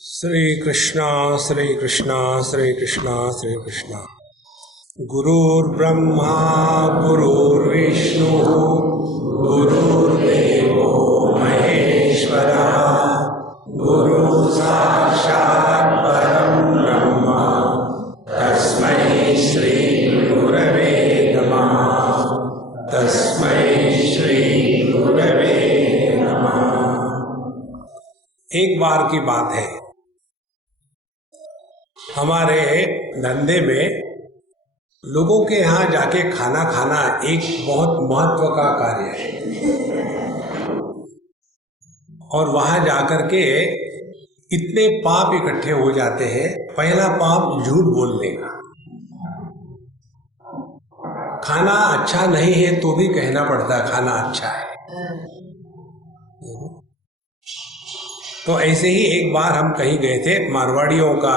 श्री कृष्णा श्री कृष्णा श्री कृष्णा श्री कृष्णा। गुरुर्ब्रह्मा गुरुर्विष्णु गुरुर्देवो महेश्वरः गुरु साक्षात् परं ब्रह्म तस्मै श्री गुरवे नमः। तस्मै श्री गुरवे नमः। एक बार की बात है, हमारे धंधे में लोगों के यहाँ जाके खाना खाना एक बहुत महत्व का कार्य है। और वहां जाकर के इतने पाप इकट्ठे हो जाते हैं। पहला पाप झूठ बोलने का। खाना अच्छा नहीं है तो भी कहना पड़ता है खाना अच्छा है। तो ऐसे ही एक बार हम कहीं गए थे, मारवाड़ियों का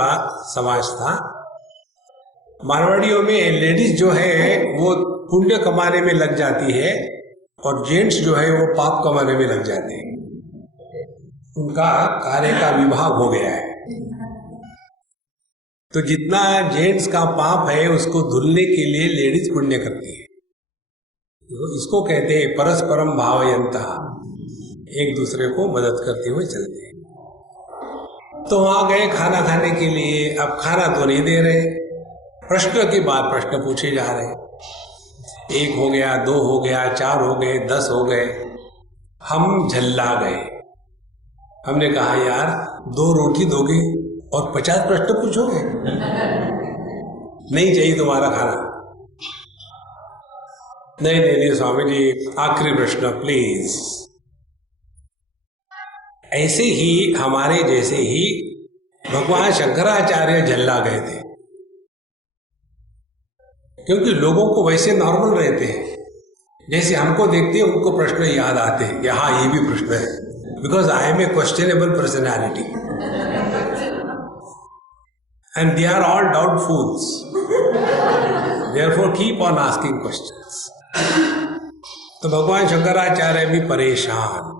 समाज था। मारवाड़ियों में लेडीज जो है वो पुण्य कमाने में लग जाती है और जेंट्स जो है वो पाप कमाने में लग जाते हैं। उनका कार्य का विभाग हो गया है। तो जितना जेंट्स का पाप है उसको धुलने के लिए लेडीज पुण्य करती है। इसको कहते हैं परस्परम भावयंता, एक दूसरे को मदद करते हुए चलते हैं। तो वहां गए खाना खाने के लिए। अब खाना तो नहीं दे रहे, प्रश्न के बाद प्रश्न पूछे जा रहे। 1 हो गया, 2 हो गया, 4 हो गए, 10 हो गए। हम झल्ला गए। हमने कहा यार 2 रोटी दोगे और 50 प्रश्न पूछोगे? नहीं चाहिए तुम्हारा खाना। नहीं नहीं नहीं स्वामी जी, आखिरी प्रश्न प्लीज। ऐसे ही हमारे जैसे ही भगवान शंकराचार्य झल्ला गए थे, क्योंकि लोगों को वैसे नॉर्मल रहते हैं, जैसे हमको देखते हैं उनको प्रश्न याद आते हैं कि हाँ ये भी प्रश्न है, because I am a questionable personality and they are all doubtfuls, therefore keep on asking questions. तो भगवान शंकराचार्य भी परेशान,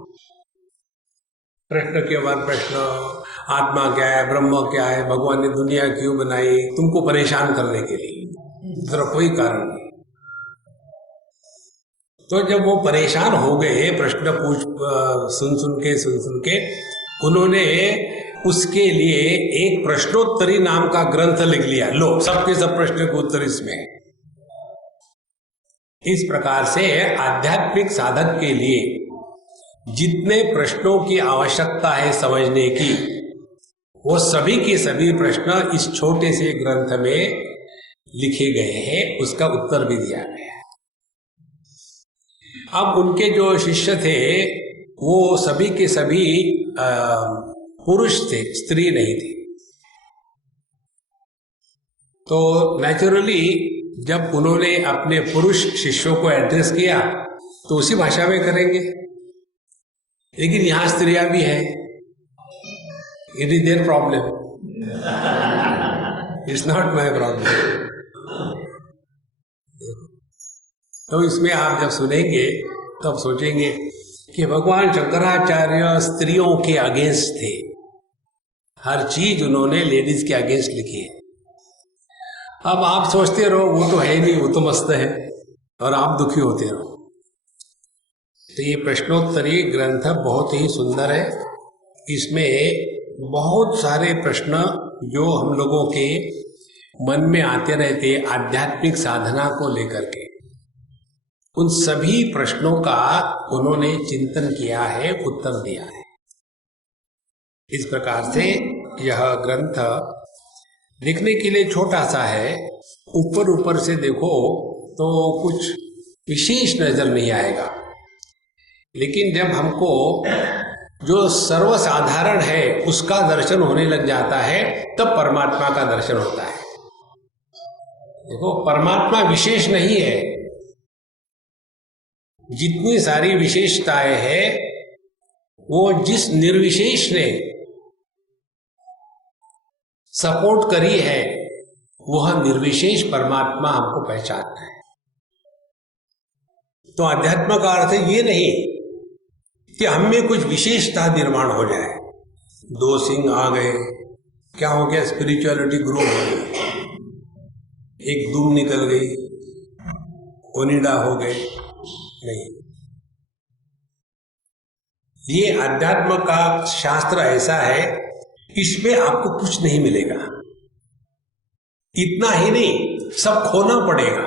प्रश्न के बाद प्रश्न। आत्मा क्या है, ब्रह्म क्या है, भगवान ने दुनिया क्यों बनाई, तुमको परेशान करने के लिए, दूसरा कोई कारण नहीं। तो जब वो परेशान हो गए प्रश्न सुन सुन के उन्होंने उसके लिए एक प्रश्नोत्तरी नाम का ग्रंथ लिख लिया। लो सबके सब प्रश्न के उत्तर इसमें है। इस प्रकार से आध्यात्मिक साधक के लिए जितने प्रश्नों की आवश्यकता है समझने की, वो सभी के सभी प्रश्न इस छोटे से ग्रंथ में लिखे गए हैं, उसका उत्तर भी दिया गया है। अब उनके जो शिष्य थे वो सभी के सभी पुरुष थे, स्त्री नहीं थे। तो नेचुरली जब उन्होंने अपने पुरुष शिष्यों को एड्रेस किया तो उसी भाषा में करेंगे, लेकिन यहां स्त्रियां भी हैं। It is their problem, it's not my problem. तो इसमें आप जब सुनेंगे तब सोचेंगे कि भगवान शंकराचार्य स्त्रियों के अगेंस्ट थे। हर चीज उन्होंने लेडीज के अगेंस्ट लिखी है। अब आप सोचते रहो वो तो है नहीं, वो तो मस्त है, और आप दुखी होते रहो। तो ये प्रश्नोत्तरी ग्रंथ बहुत ही सुंदर है। इसमें बहुत सारे प्रश्न जो हम लोगों के मन में आते रहते आध्यात्मिक साधना को लेकर के, उन सभी प्रश्नों का उन्होंने चिंतन किया है, उत्तर दिया है। इस प्रकार से यह ग्रंथ लिखने के लिए छोटा सा है। ऊपर से देखो तो कुछ विशेष नजर नहीं आएगा, लेकिन जब हमको जो सर्वसाधारण है उसका दर्शन होने लग जाता है तब परमात्मा का दर्शन होता है। देखो परमात्मा विशेष नहीं है। जितनी सारी विशेषताएं हैं वो जिस निर्विशेष ने सपोर्ट करी है वह निर्विशेष परमात्मा हमको पहचानना है। तो अध्यात्म का अर्थ ये नहीं कि हम में कुछ विशेषता निर्माण हो जाए, 2 सिंह आ गए, क्या हो गया? स्पिरिचुअलिटी ग्रो हो गई। एक दुम निकल गई, ओनिडा हो गए। नहीं, ये अध्यात्म का शास्त्र ऐसा है, इसमें आपको कुछ नहीं मिलेगा। इतना ही नहीं, सब खोना पड़ेगा।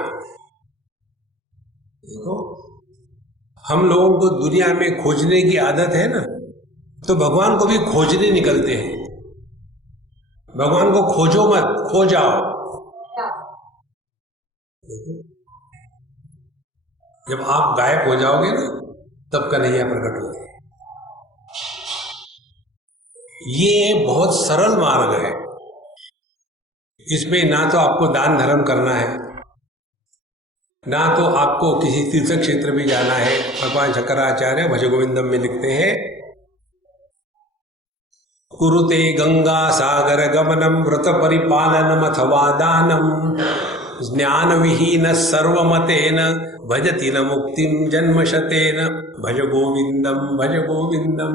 देखो, हम लोगों को दुनिया में खोजने की आदत है ना, तो भगवान को भी खोजने निकलते हैं। भगवान को खोजो मत, खो जाओ। जब आप गायब हो जाओगे ना, तब कन्हैया प्रकट होते हैं। ये बहुत सरल मार्ग है। इसमें ना तो आपको दान धर्म करना है, ना तो आपको किसी तीर्थ क्षेत्र में जाना है। भगवान शंकराचार्य भज गोविंदम में लिखते हैं, कुरुते गंगा सागर गमनम व्रत परिपालनम अथवा दानम ज्ञान विहीन सर्वमतेन भजति न मुक्तिम जन्मशतेन भज गोविंदम भज गोविंदम।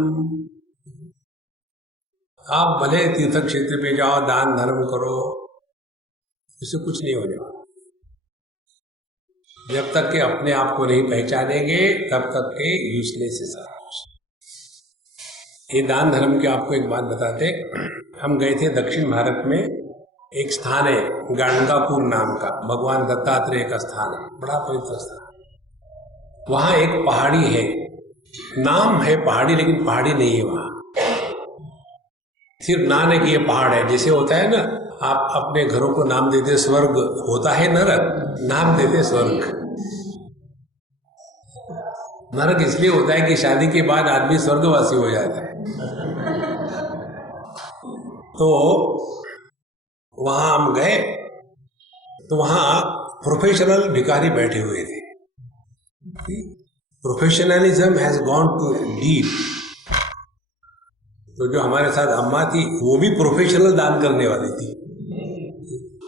आप भले तीर्थ क्षेत्र पे जाओ, दान धर्म करो, इससे कुछ नहीं हो जाएगा। जब तक के अपने आप को नहीं पहचानेंगे, तब तक के यूजलेस है सारा। ये दान धर्म के आपको एक बात बताते, हम गए थे दक्षिण भारत में, एक स्थान है गाणगापुर नाम का, भगवान दत्तात्रेय का स्थान है, बड़ा पवित्र स्थान। वहां एक पहाड़ी है, नाम है पहाड़ी, लेकिन पहाड़ी नहीं है वहां, सिर्फ नाम है कि ये पहाड़ है। जैसे होता है ना, आप अपने घरों को नाम देते स्वर्ग, होता है नरक, नाम देते स्वर्ग। नरक इसलिए होता है कि शादी के बाद आदमी स्वर्गवासी हो जाता है। तो वहां हम गए, तो वहां प्रोफेशनल भिखारी बैठे हुए थे। Professionalism has gone too deep. तो जो हमारे साथ अम्मा थी, वो भी प्रोफेशनल दान करने वाली थी,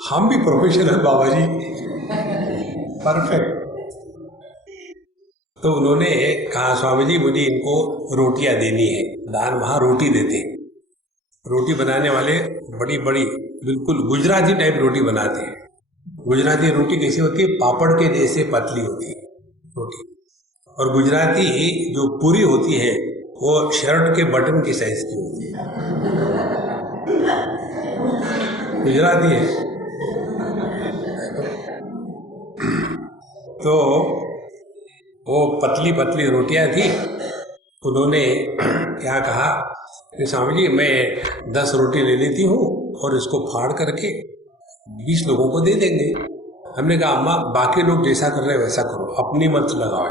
हम भी प्रोफेशनल बाबा जी, परफेक्ट। तो उन्होंने कहा, स्वामी जी मुझे इनको रोटियां देनी है, दान वहां रोटी देते हैं। रोटी बनाने वाले बड़ी बड़ी बिल्कुल गुजराती टाइप रोटी बनाते हैं। गुजराती रोटी कैसी होती है? पापड़ के जैसे पतली होती है रोटी। और गुजराती जो पूरी होती है, वो शर्ट के बटन की साइज की होती है। गुजराती है। तो वो पतली पतली रोटियां थी। उन्होंने क्या कहा कि स्वामी जी मैं 10 रोटी ले लेती हूँ और इसको फाड़ करके 20 लोगों को दे देंगे। हमने कहा अम्मा बाकी लोग जैसा कर रहे हैं वैसा करो, अपनी मत लगाओ।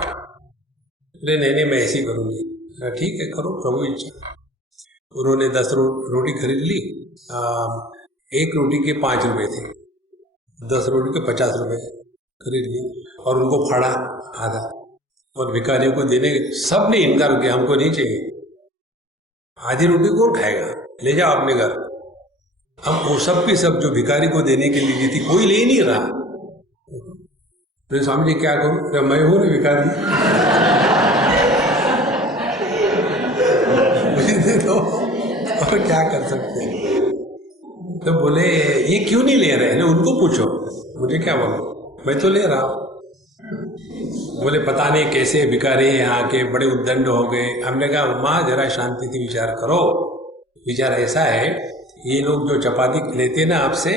नहीं मैं ऐसी करूँगी। ठीक है, करो प्रभु इच्छा। उन्होंने 10 रोटी खरीद ली। एक रोटी के 5 रुपए थे, 10 रोटी के 50 रुपए खरीद ली और उनको फाड़ा आधा, और भिखारियों को देने। सब ने इनकार किया, हमको नहीं चाहिए। आधी रोटी कौन खाएगा, ले जाओ अपने घर। हम वो सब की सब जो भिखारी को देने के लिए दी थी, कोई ले नहीं रहा। तो स्वामी जी क्या करूं, जब मैं हूं ना भिखारी, तो और क्या कर सकते हैं। तो बोले ये क्यों नहीं ले रहे हैं, उनको पूछो, मुझे क्या बोलो, मैं तो ले रहा हूं। बोले पता नहीं कैसे भिखारी यहाँ के बड़े उद्दंड हो गए। हमने कहा माँ जरा शांति से विचार करो। विचार ऐसा है, ये लोग जो चपाती लेते ना आपसे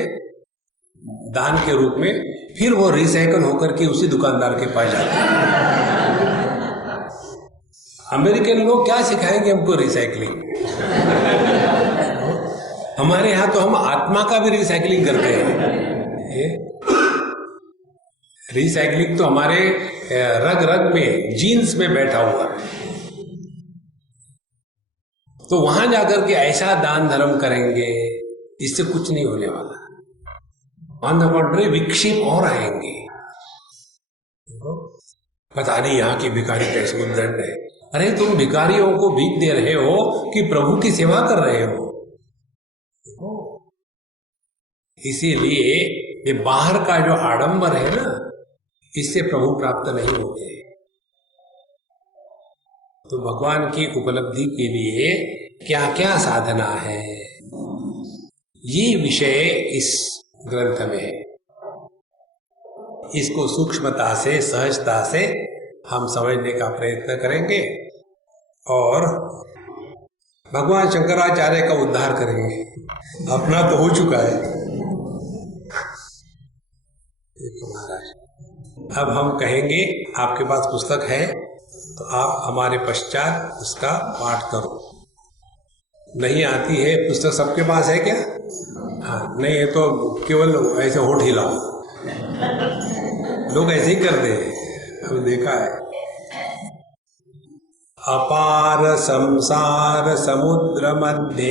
दान के रूप में, फिर वो रिसाइकल होकर के उसी दुकानदार के पास जाते हैं। अमेरिकन लोग क्या सिखाएंगे हमको रिसाइकलिंग। हमारे यहाँ तो हम आत्मा का भी रिसाइकलिंग करते हैं। रिसाइकलिंग तो हमारे रग रग में, जीन्स में बैठा हुआ है। तो वहां जाकर के ऐसा दान धर्म करेंगे, इससे कुछ नहीं होने वाला। ऑन द कॉन्ट्री विक्षेप और आएंगे। पता नहीं यहाँ की भिखारी कैसे उद्दंड है। अरे तुम भिखारियों को भीख दे रहे हो कि प्रभु की सेवा कर रहे हो। इसीलिए ये बाहर का जो आडंबर है ना, इससे प्रभु प्राप्त नहीं होते। तो भगवान की उपलब्धि के लिए क्या क्या साधना है, ये विषय इस ग्रंथ में है। इसको सूक्ष्मता से, सहजता से हम समझने का प्रयत्न करेंगे और भगवान शंकराचार्य का उद्धार करेंगे। अपना तो हो चुका है। महाराज, अब हम कहेंगे, आपके पास पुस्तक है तो आप हमारे पश्चात उसका पाठ करो। नहीं आती है पुस्तक, सबके पास है क्या? हाँ, नहीं है तो केवल ऐसे होठ हिलाओ। लोग ऐसे ही करते हैं, हमने देखा है। अपार संसार समुद्र मध्य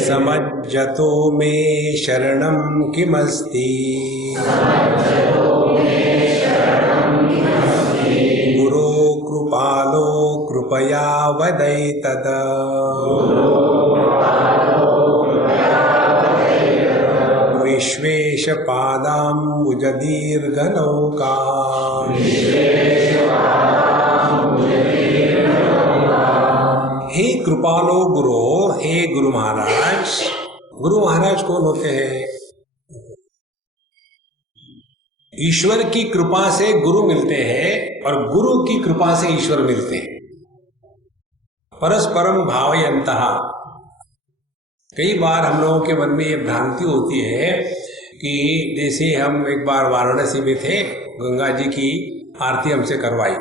समज्जतो मे शरणं किमस्ति गुरो कृपालो कृपया वदैतत् विश्वेश पादाम्बुज दीर्घनौका। हे कृपालो गुरु, हे गुरु महाराज। गुरु महाराज कौन होते हैं? ईश्वर की कृपा से गुरु मिलते हैं और गुरु की कृपा से ईश्वर मिलते हैं। परस्परम भावयन्तः। कई बार हम लोगों के मन में ये भ्रांति होती है कि जैसे हम एक बार वाराणसी में थे, गंगा जी की आरती हमसे करवाई,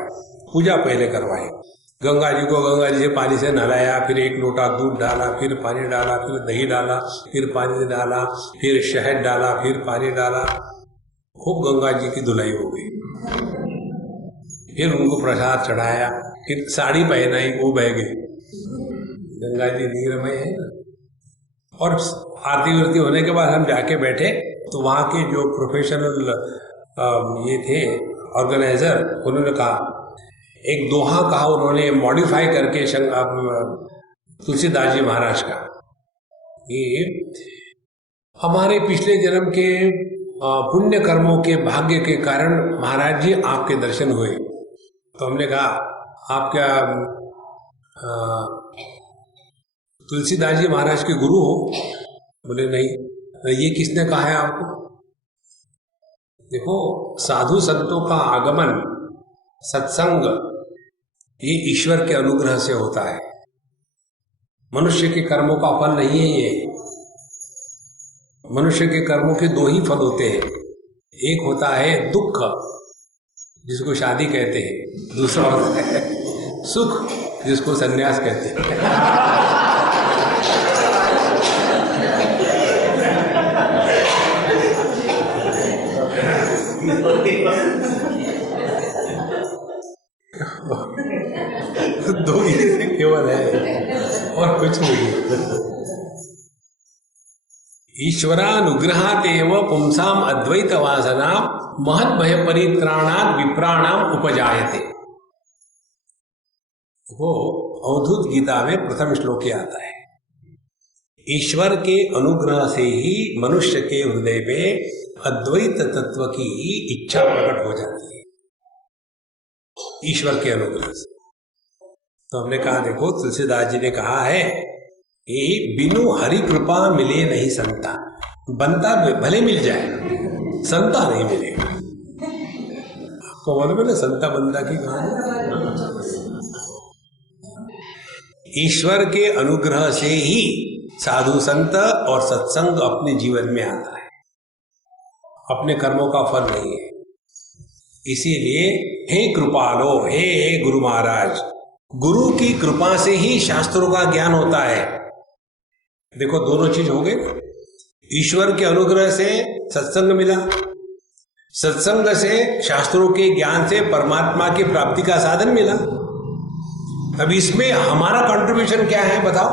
पूजा पहले करवाई। गंगा जी को गंगा जी से पानी से नहलाया, फिर एक लोटा दूध डाला, फिर पानी डाला, फिर दही डाला, फिर पानी डाला, फिर शहद डाला, फिर पानी डाला। खूब गंगा जी की धुलाई हो गई। फिर उनको प्रसाद चढ़ाया, फिर साड़ी पहनाई, वो बह गई। गंगा जी नीरमय है ना। और आरती वारती होने के बाद हम जाके बैठे तो वहाँ के जो प्रोफेशनल ये थे ऑर्गेनाइजर, उन्होंने कहा, एक दोहा कहा उन्होंने मॉडिफाई करके तुलसीदास जी महाराज का, कि हमारे पिछले जन्म के पुण्य कर्मों के भाग्य के कारण महाराज जी आपके दर्शन हुए। तो हमने कहा, आप क्या तुलसीदास जी महाराज के गुरु हो? बोले नहीं। ये किसने कहा है आपको? देखो, साधु संतों का आगमन, सत्संग, ये ईश्वर के अनुग्रह से होता है। मनुष्य के कर्मों का फल नहीं है ये। मनुष्य के कर्मों के दो ही फल होते हैं। एक होता है दुख, जिसको शादी कहते हैं। दूसरा होता है सुख, जिसको संन्यास कहते हैं। दो ही केवल है और कुछ नहीं। ईश्वरानुग्रहादेव पुंसाम अद्वैत वासना महत् भय परित्राणात् विप्राणाम उपजायते। वो अवधूत गीता में प्रथम श्लोक आता है। ईश्वर के अनुग्रह से ही मनुष्य के हृदय में अद्वैत तत्व की इच्छा प्रकट हो जाती है, ईश्वर के अनुग्रह से। तो हमने कहा, देखो तुलसीदास जी ने कहा है कि बिनु हरि कृपा मिले नहीं संता। बनता भले मिल जाए, संता नहीं मिलेगा। आपको मालूम है ना संता बंदा की कहानी। ईश्वर के अनुग्रह से ही साधु संत और सत्संग अपने जीवन में आता है, अपने कर्मों का फल नहीं है। इसीलिए हे कृपालो, हे गुरु महाराज, गुरु की कृपा से ही शास्त्रों का ज्ञान होता है। देखो, दोनों चीज हो गए। ईश्वर के अनुग्रह से सत्संग मिला, सत्संग से शास्त्रों के ज्ञान से परमात्मा की प्राप्ति का साधन मिला। अब इसमें हमारा कंट्रीब्यूशन क्या है बताओ?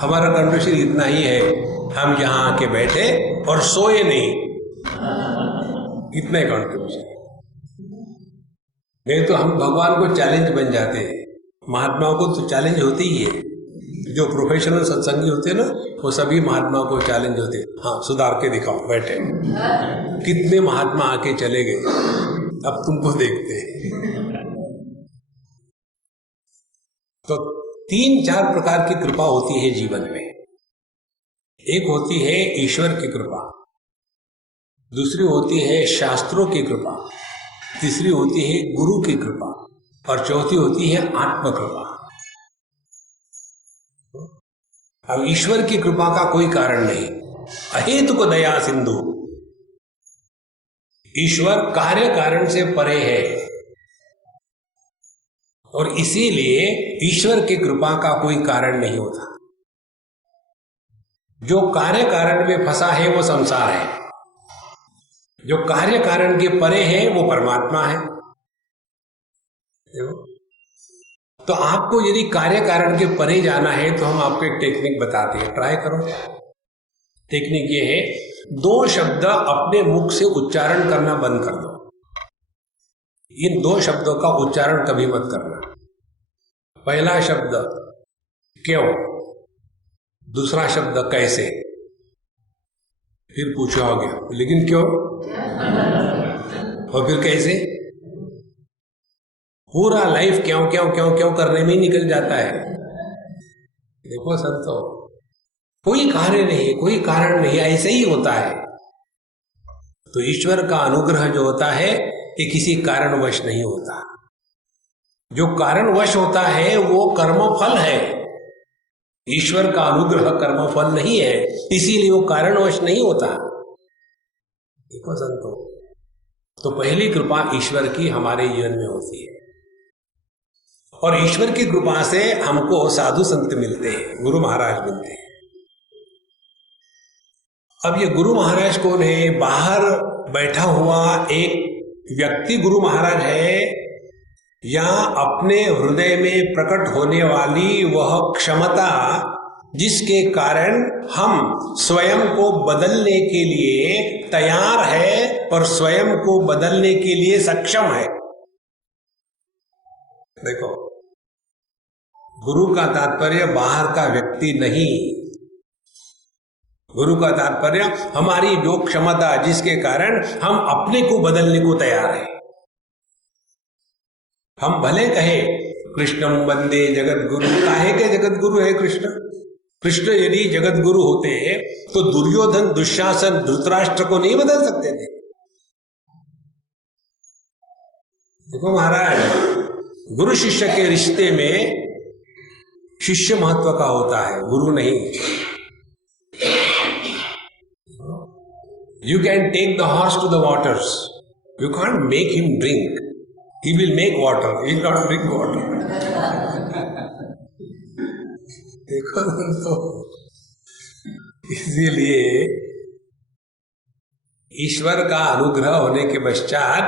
हमारा कंट्रीब्यूशन इतना ही है, हम यहां आके बैठे और सोए नहीं, इतना ही कंट्रीब्यूशन। नहीं तो हम भगवान को चैलेंज बन जाते हैं। महात्माओं को तो चैलेंज होती ही है। जो प्रोफेशनल सत्संगी होते हैं ना, वो सभी महात्माओं को चैलेंज होते हैं। हाँ, सुधार के दिखाओ, बैठे। कितने महात्मा आके चले गए, अब तुमको देखते हैं। तो 3-4 प्रकार की कृपा होती है जीवन में। एक होती है ईश्वर की कृपा, दूसरी होती है शास्त्रों की कृपा, तीसरी होती है गुरु की कृपा, और चौथी होती है आत्म कृपा। अब ईश्वर की कृपा का कोई कारण नहीं, अहेतुक दया सिंधु। ईश्वर कार्य कारण से परे है और इसीलिए ईश्वर की कृपा का कोई कारण नहीं होता। जो कार्य कारण में फंसा है वो संसार है, जो कार्य कारण के परे है वो परमात्मा है। तो आपको यदि कार्य कारण के परे जाना है तो हम आपको एक टेक्निक बताते हैं, ट्राई करो। टेक्निक ये है, 2 शब्द अपने मुख से उच्चारण करना बंद कर दो। इन 2 शब्दों का उच्चारण कभी मत करना। पहला शब्द क्यों, दूसरा शब्द कैसे, फिर पूछोगे लेकिन क्यों, और फिर कैसे। पूरा लाइफ क्यों क्यों क्यों क्यों करने में ही निकल जाता है। देखो संतो, कोई कार्य नहीं, कोई कारण नहीं, ऐसे ही होता है। तो ईश्वर का अनुग्रह जो होता है ये किसी कारणवश नहीं होता। जो कारणवश होता है वो कर्मफल है। ईश्वर का अनुग्रह कर्मफल नहीं है, इसीलिए वो कारणवश नहीं होता। देखो संतो, तो पहली कृपा ईश्वर की हमारे जीवन में होती है, और ईश्वर की कृपा से हमको साधु संत मिलते हैं, गुरु महाराज मिलते हैं। अब ये गुरु महाराज कौन है? बाहर बैठा हुआ एक व्यक्ति गुरु महाराज है, या अपने हृदय में प्रकट होने वाली वह क्षमता जिसके कारण हम स्वयं को बदलने के लिए तैयार है और स्वयं को बदलने के लिए सक्षम है। देखो, गुरु का तात्पर्य बाहर का व्यक्ति नहीं, गुरु का तात्पर्य हमारी जो क्षमता जिसके कारण हम अपने को बदलने को तैयार है। हम भले कहे कृष्णम वंदे जगत गुरु, काहे के जगत गुरु है कृष्ण? कृष्ण यदि जगत गुरु होते तो दुर्योधन, दुशासन, धृतराष्ट्र को नहीं बदल सकते थे। देखो महाराज, गुरु शिष्य के रिश्ते में शिष्य महत्व का होता है, गुरु नहीं। You can take the horse to the waters. You can't make him drink. He will make water. He will not drink water. देखो तो इसीलिए ईश्वर का अनुग्रह होने के पश्चात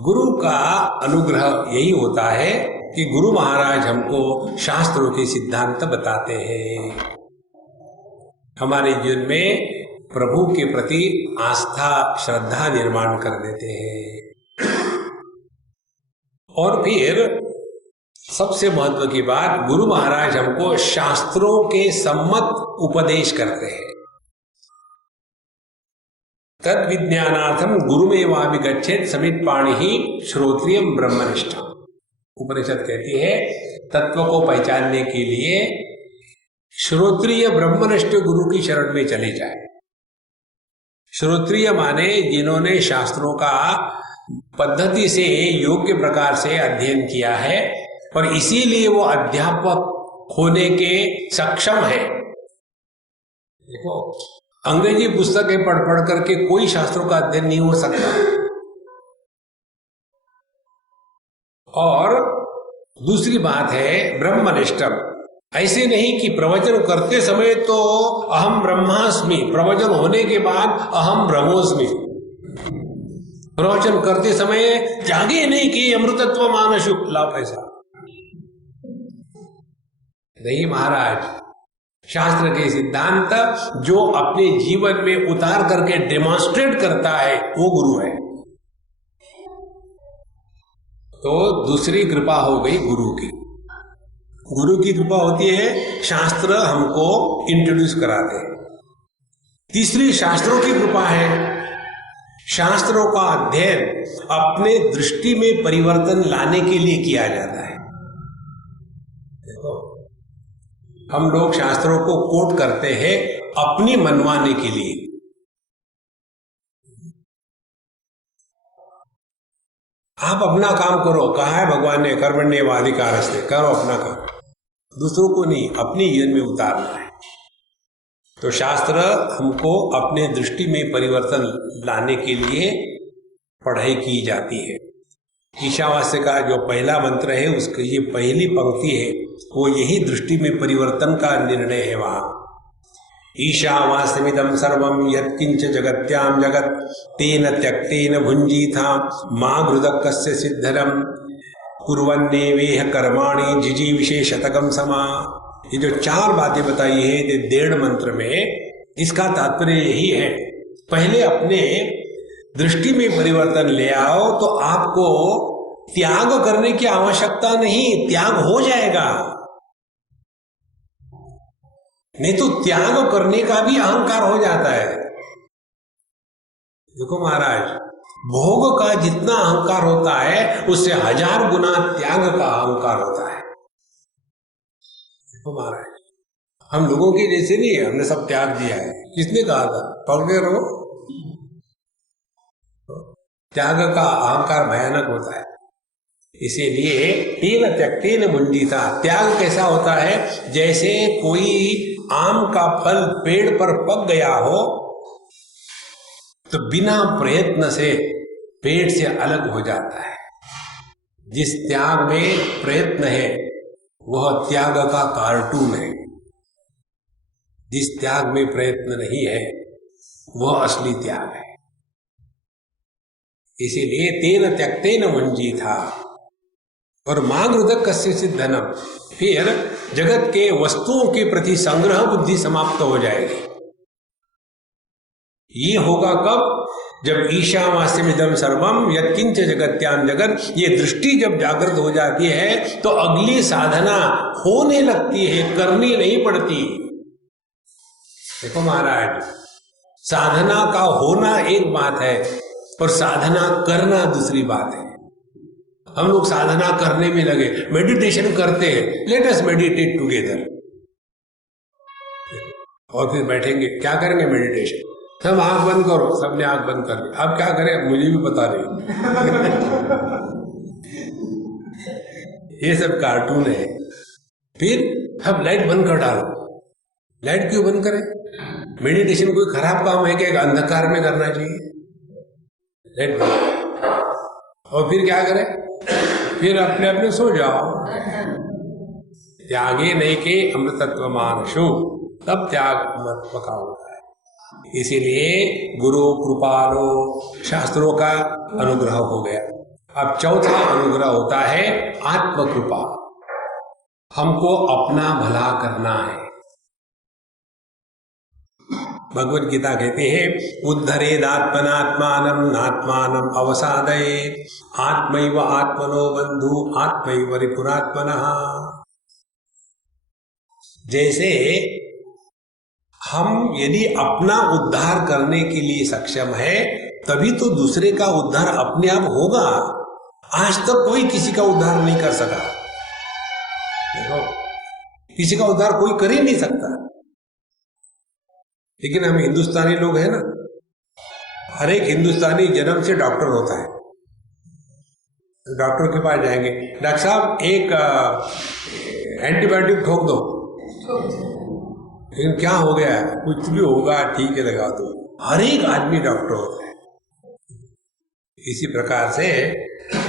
गुरु का अनुग्रह यही होता है कि गुरु महाराज हमको शास्त्रों के सिद्धांत बताते हैं, हमारे जीवन में प्रभु के प्रति आस्था श्रद्धा निर्माण कर देते हैं। और फिर सबसे महत्व की बात, गुरु महाराज हमको शास्त्रों के सम्मत उपदेश करते हैं। तद विज्ञानार्थम गुरुमेवाभिगच्छेत् समित पाणिहि श्रोत्रियम ब्रह्मनिष्ठ। उपनिषद कहती है तत्व को पहचानने के लिए श्रोत्रिय ब्रह्मनिष्ठ गुरु की शरण में चले जाए। श्रोत्रिय माने जिन्होंने शास्त्रों का पद्धति से योग्य प्रकार से अध्ययन किया है और इसीलिए वो अध्यापक होने के सक्षम है। देखो, अंग्रेजी पुस्तकें पढ़ पढ़ करके कोई शास्त्रों का अध्ययन नहीं हो सकता। और दूसरी बात है ब्रह्मनिष्ठम, ऐसे नहीं कि प्रवचन करते समय तो अहम ब्रह्मास्मि, प्रवचन होने के बाद अहम ब्रह्मोस्मि। प्रवचन करते समय जागे नहीं कि अमृतत्व मानसु लाभ, ऐसा नहीं महाराज। शास्त्र के सिद्धांत जो अपने जीवन में उतार करके डेमोन्स्ट्रेट करता है वो गुरु है। तो दूसरी कृपा हो गई गुरु की। गुरु की कृपा होती है शास्त्र हमको इंट्रोड्यूस कराते हैं। तीसरी शास्त्रों की कृपा है। शास्त्रों का अध्ययन अपने दृष्टि में परिवर्तन लाने के लिए किया जाता है। देखो, हम लोग शास्त्रों को कोट करते हैं अपनी मनवाने के लिए। आप अपना काम करो, कहा है भगवान ने कर्मण्येवाधिकारस्ते, करो अपना काम, दूसरों को नहीं, अपनी जीवन में उतारना है। तो शास्त्र हमको अपने दृष्टि में परिवर्तन लाने के लिए पढ़ाई की जाती है। ईशावास्य का जो पहला मंत्र है, उसकी ये पहली पंक्ति है, वो यही दृष्टि में परिवर्तन का निर्णय है। वहां ईशावास्यमिदं सर्वं यत्किंच जगत्याम जगत तेन त्यक्तेन भुंजीथा मा घृदकस्य सिद्धरम कुर्वन्नेवेह कर्माणि जिजीविषे शतकम समा। ये जो 4 बातें बताई है ये 1.5 मंत्र में, इसका तात्पर्य यही है, पहले अपने दृष्टि में परिवर्तन ले आओ तो आपको त्याग करने की आवश्यकता नहीं, त्याग हो जाएगा। नहीं तो त्याग करने का भी अहंकार हो जाता है। देखो महाराज, भोग का जितना अहंकार होता है उससे 1000 गुना त्याग का अहंकार होता है। देखो महाराज, हम लोगों के जैसे नहीं है, हमने सब त्याग दिया है। किसने कहा था? पढ़ते रहो। त्याग का अहंकार भयानक होता है। इसीलिए तेन त्यक्तेन भुंजीथा, त्याग कैसा होता है? जैसे कोई आम का फल पेड़ पर पक गया हो तो बिना प्रयत्न से पेड़ से अलग हो जाता है। जिस त्याग में प्रयत्न है वह त्याग का कार्टून है। जिस त्याग में प्रयत्न नहीं है वह असली त्याग है। इसीलिए तेन त्यक्तेन भुंजीथा और मां घृदक कस्यचित् धनम, फिर जगत के वस्तुओं के प्रति संग्रह बुद्धि समाप्त हो जाएगी। ये होगा कब? जब ईशावास्यमिदं सर्वम यत्किंच जगत्याम जगत, ये दृष्टि जब जागृत हो जाती है तो अगली साधना होने लगती है, करनी नहीं पड़ती। देखो महाराज, साधना का होना एक बात है और साधना करना दूसरी बात है। हम लोग साधना करने में लगे, मेडिटेशन करते हैं, लेट अस मेडिटेट टुगेदर, और फिर बैठेंगे, क्या करेंगे मेडिटेशन? सब आंख बंद करो, सबने आंख बंद कर ली, अब क्या करें मुझे भी पता नहीं। ये सब कार्टून है। फिर अब लाइट बंद कर डालो। लाइट क्यों बंद करें? मेडिटेशन कोई खराब काम है क्या? अंधकार में करना चाहिए। लाइट बंद, और फिर क्या करें? फिर अपने अपने सो जाओ। त्यागे नहीं के अमृतत्व मानशो, तब त्याग मत पका होता है। इसीलिए गुरु कृपालो, शास्त्रों का अनुग्रह हो गया। अब चौथा अनुग्रह होता है आत्म कृपा। हमको अपना भला करना है। भगवत गीता कहते हैं उद्धरेदात्मनात्मानं नात्मानं अवसादयेत्, आत्मैव आत्मनो बंधु आत्मैव रिपुरात्मनः। जैसे हम यदि अपना उद्धार करने के लिए सक्षम है तभी तो दूसरे का उद्धार अपने आप होगा। आज तक कोई किसी का उद्धार नहीं कर सका। देखो, किसी का उद्धार कोई कर ही नहीं सकता। लेकिन हम हिंदुस्तानी लोग हैं ना, हर एक हिंदुस्तानी जन्म से डॉक्टर होता है। डॉक्टर के पास जाएंगे, डॉक्टर साहब एक एंटीबायोटिक ठोक दो। लेकिन क्या हो गया? कुछ भी होगा, ठीक है लगा दो। हर एक आदमी डॉक्टर होता है। इसी प्रकार से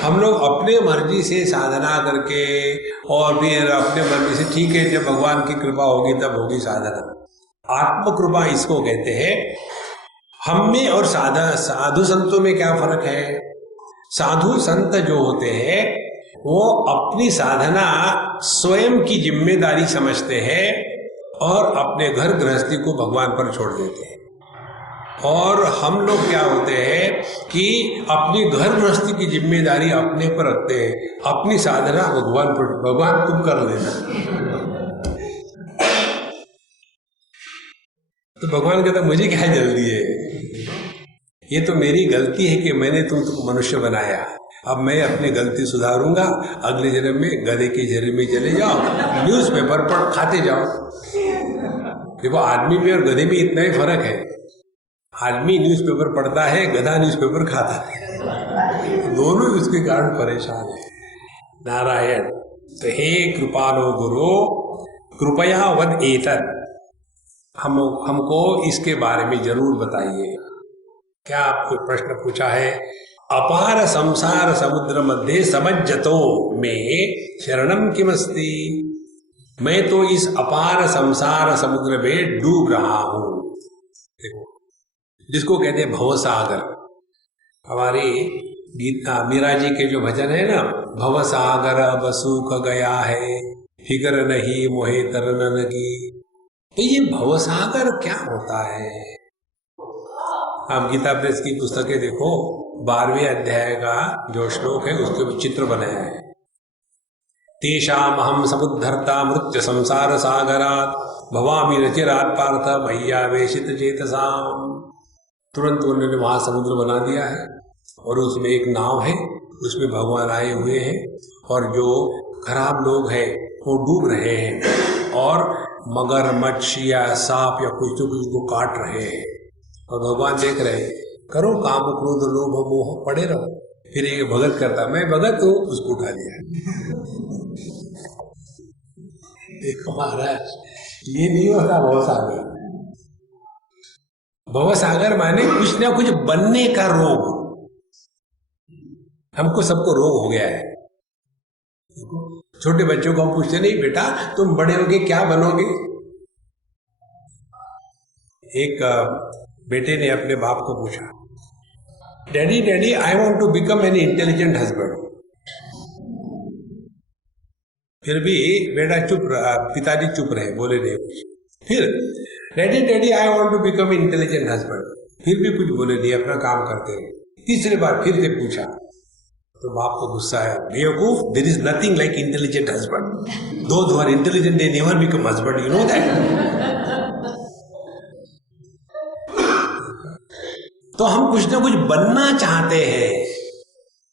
हम लोग अपने मर्जी से साधना करके और फिर अपने मर्जी से, ठीक है जब भगवान की कृपा होगी तब होगी साधना। आत्म कृपा इसको कहते हैं। हम में और साधु संतों में क्या फर्क है? साधु संत जो होते हैं वो अपनी साधना स्वयं की जिम्मेदारी समझते हैं और अपने घर गृहस्थी को भगवान पर छोड़ देते हैं। और हम लोग क्या होते हैं कि अपनी घर गृहस्थी की जिम्मेदारी अपने पर रखते हैं, अपनी साधना भगवान पर, भगवान तुम कर लेना। तो भगवान कहता मुझे क्या जल्दी है, ये तो मेरी गलती है कि मैंने तुमको मनुष्य बनाया, अब मैं अपनी गलती सुधारूंगा, अगले जन्म में गधे के जन्म में चले जाओ, न्यूज़पेपर पढ़ खाते जाओ। देखो आदमी में और गधे में इतना ही फर्क है, आदमी न्यूज़पेपर पढ़ता है, गधा न्यूज़पेपर खाता है, दोनों उसके कारण परेशान है। नारायण। तो हे कृपालो गुरु कृपया वद एतत्, हमको इसके बारे में जरूर बताइए। क्या आपको प्रश्न पूछा है? अपार संसार समुद्र मध्य समज्जतो में शरणम किमस्ति, मैं तो इस अपार संसार समुद्र में डूब रहा हूं। देखो, जिसको कहते हैं भवसागर। हमारी गीता मीरा जी के जो भजन है ना, भवसागर अब सूख गया है, फिकर नहीं मोहे तरन लगी। तो ये भवसागर क्या होता है? आप गीता प्रेस की पुस्तकें देखो, 12वें अध्याय का जो श्लोक है उसके ऊपर चित्र बनाया है। तेषाम अहम समुद्धर्ता मृत्य संसार सागरात भवामि नचिरात पार्थ मय्यावेशित चेतसाम। तुरंत उन्होंने वहां समुद्र बना दिया है और उसमें एक नाव है, उसमें भगवान आए हुए हैं और जो खराब लोग हैं वो डूब रहे हैं और मगरमच्छ या सांप या कुछ तो कुछ को काट रहे हैं और भगवान देख रहे हैं। करो काम क्रोध लोभ मोह पड़े रहो। फिर एक भगत करता, मैं भगत हूं, उसको उठा लिया। देखो महाराज, ये नहीं होता भवसागर। भवसागर माने कुछ ना कुछ बनने का रोग। हमको सबको रोग हो गया है। छोटे बच्चों को हम पूछते नहीं, बेटा तुम बड़े होगे क्या बनोगे? एक बेटे ने अपने बाप को पूछा, daddy daddy I want to become an intelligent husband. फिर भी बेटा चुप रहा, पिताजी चुप रहे, बोले नहीं कुछ। फिर daddy daddy I want to become intelligent husband, फिर भी कुछ बोले नहीं, अपना काम करते रहे। तीसरी बार फिर से पूछा तो बाप को गुस्सा आया, बेवकूफ, there is nothing like intelligent husband, those who are intelligent they never become husband, you know that. तो हम कुछ ना कुछ बनना चाहते हैं।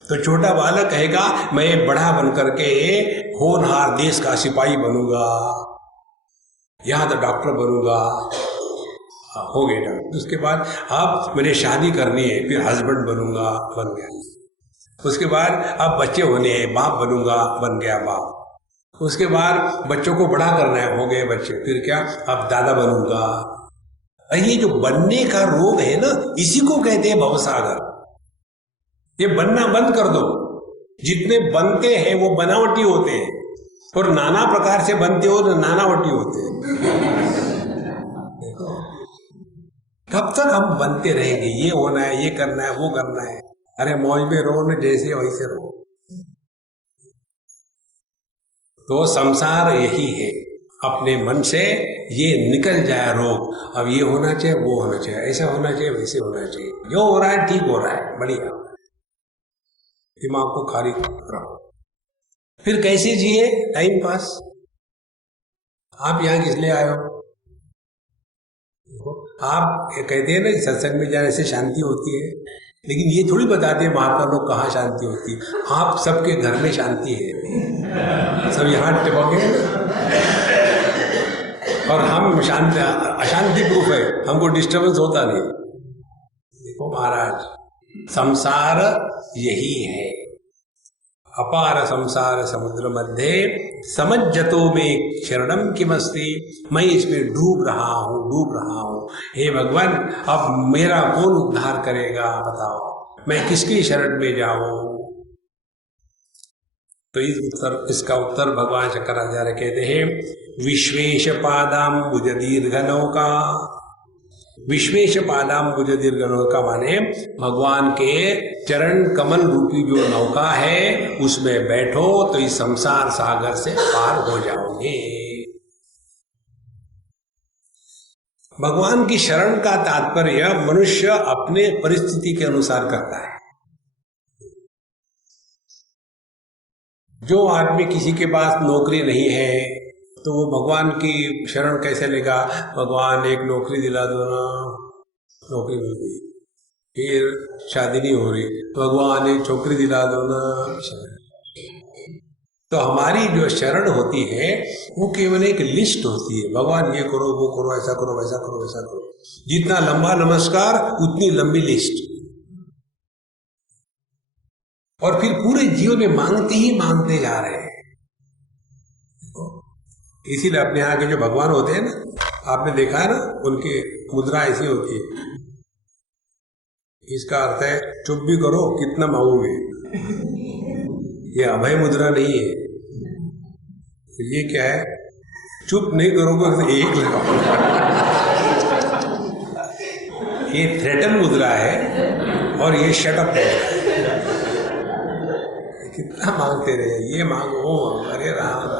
तो छोटा बालक कहेगा मैं बड़ा बन करके होनहार देश का सिपाही बनूंगा, यहां तो डॉक्टर बनूंगा। हो गए डॉक्टर। उसके बाद अब मैंने शादी करनी है, फिर हस्बैंड बनूंगा, बन गया। उसके बाद अब बच्चे होने हैं, बाप बनूंगा, बन गया बाप। उसके बाद बच्चों को बड़ा करना है, हो गए बच्चे, फिर क्या, अब दादा बनूंगा। ये जो बनने का रोग है ना, इसी को कहते हैं भवसागर। ये बनना बंद कर दो। जितने बनते हैं वो बनावटी होते हैं और नाना प्रकार से बनते हो तो नानावटी होते हैं। कब तक हम बनते रहेंगे? ये होना है, ये करना है, वो करना है। अरे मौज में रहो ना, जैसे वैसे रहो। तो संसार यही है, अपने मन से ये निकल जाए रोग। अब ये होना चाहिए, वो होना चाहिए, ऐसा होना चाहिए, वैसे होना चाहिए। जो हो रहा है ठीक हो रहा है, बढ़िया। दिमाग को खाली रहो। फिर कैसे जिए? Time pass. आप यहां किस लिए आए हो? आप कहते हैं ना सत्संग में जाने से शांति होती है, लेकिन ये थोड़ी बताते हैं महात्मा लोग कहाँ शांति होती है। आप सबके घर में शांति है, सब यहाँ टिपोगे और हम शांति अशांति प्रूफ है, हमको डिस्टर्बेंस होता नहीं। देखो महाराज, संसार यही है। अपार संसार समुद्र मध्य समज्जतो में शरणम किमस्ति, मैं इसमें डूब रहा हूं। हे भगवान, अब मेरा कौन उद्धार करेगा? बताओ, मैं किसकी शरण में जाऊं? तो इसका उत्तर भगवान शंकराचार्य कहते हैं, विश्वेश पादाम्बुज दीर्घ नौका। विश्वेश पादाम्बुज दीर्घ नौका माने भगवान के चरण कमल रूपी जो नौका है, उसमें बैठो तो इस संसार सागर से पार हो जाओगे। भगवान की शरण का तात्पर्य मनुष्य अपने परिस्थिति के अनुसार करता है। जो आदमी किसी के पास नौकरी नहीं है तो वो भगवान की शरण कैसे लेगा? भगवान एक नौकरी दिला दो ना, नौकरी मिल गई। फिर शादी नहीं हो रही, भगवान एक छोकरी दिला दो ना। तो हमारी जो शरण होती है वो केवल एक लिस्ट होती है, भगवान ये करो वो करो, ऐसा करो वैसा करो वैसा करो। जितना लंबा नमस्कार उतनी लंबी लिस्ट, और फिर पूरे जीवन में मांगते ही मांगते जा रहे हैं। इसीलिए अपने यहाँ के जो भगवान होते हैं ना, आपने देखा है ना, उनकी मुद्रा ऐसी होती है। इसका अर्थ है चुप भी करो कितना मांगोगे। ये अभय मुद्रा नहीं है। तो ये क्या है, चुप नहीं करोगे तो एक लगाओ। ये थ्रेटन मुद्रा है और ये शटअप है। कितना मांगते रहे, ये मांगो वो मांगो, अरे राम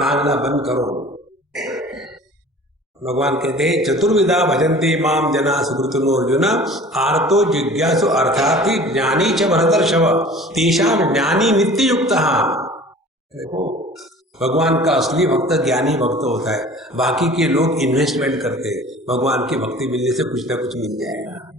मांगना बंद करो। भगवान कहते हैं चतुर्विधा भजन्ते माम जना सुकृतनो अर्जुन आर्तो जिज्ञासु अर्थार्थी ज्ञानी च भरतर्षभ तेषां ज्ञानी नित्य युक्तः। देखो भगवान का असली भक्त ज्ञानी भक्त होता है, बाकी के लोग इन्वेस्टमेंट करते हैं, भगवान की भक्ति मिलने से कुछ ना कुछ मिल जाएगा।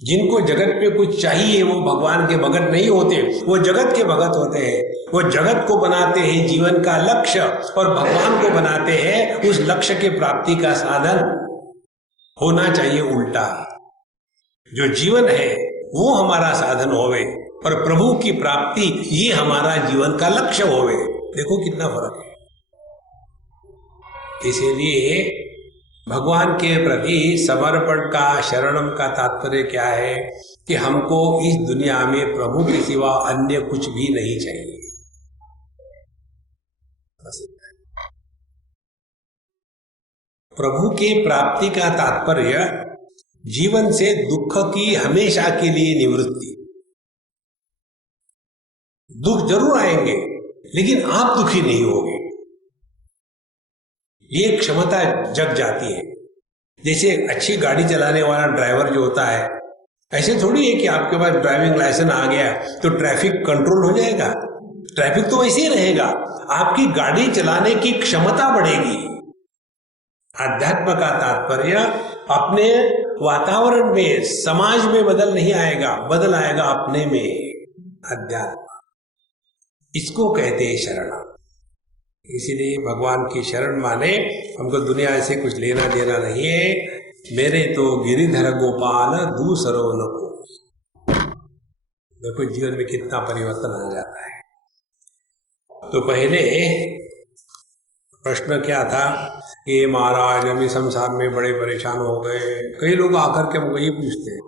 जिनको जगत में कुछ चाहिए वो भगवान के भगत नहीं होते, वो जगत के भगत होते हैं। वो जगत को बनाते हैं जीवन का लक्ष्य और भगवान को बनाते हैं उस लक्ष्य के प्राप्ति का साधन। होना चाहिए उल्टा, जो जीवन है वो हमारा साधन होवे और प्रभु की प्राप्ति ये हमारा जीवन का लक्ष्य होवे। देखो कितना फर्क है। इसीलिए भगवान के प्रति समर्पण का, शरणम का तात्पर्य क्या है कि हमको इस दुनिया में प्रभु के सिवा अन्य कुछ भी नहीं चाहिए। प्रभु के प्राप्ति का तात्पर्य जीवन से दुख की हमेशा के लिए निवृत्ति। दुख जरूर आएंगे लेकिन आप दुखी नहीं होगे, ये क्षमता जग जाती है। जैसे अच्छी गाड़ी चलाने वाला ड्राइवर जो होता है, ऐसे थोड़ी है कि आपके पास ड्राइविंग लाइसेंस आ गया तो ट्रैफिक कंट्रोल हो जाएगा। ट्रैफिक तो वैसे ही रहेगा, आपकी गाड़ी चलाने की क्षमता बढ़ेगी। अध्यात्म का तात्पर्य अपने वातावरण में, समाज में बदल नहीं आएगा, बदल आएगा अपने में। अध्यात्म इसको कहते हैं शरण। इसीलिए भगवान की शरण माने हमको दुनिया से कुछ लेना देना नहीं है। मेरे तो गिरिधर गोपाल दूसरो न को। देखो जीवन में कितना परिवर्तन आ जाता है। तो पहले प्रश्न क्या था कि महाराज हम इस संसार में बड़े परेशान हो गए। कई लोग आकर के हमको ये पूछते हैं,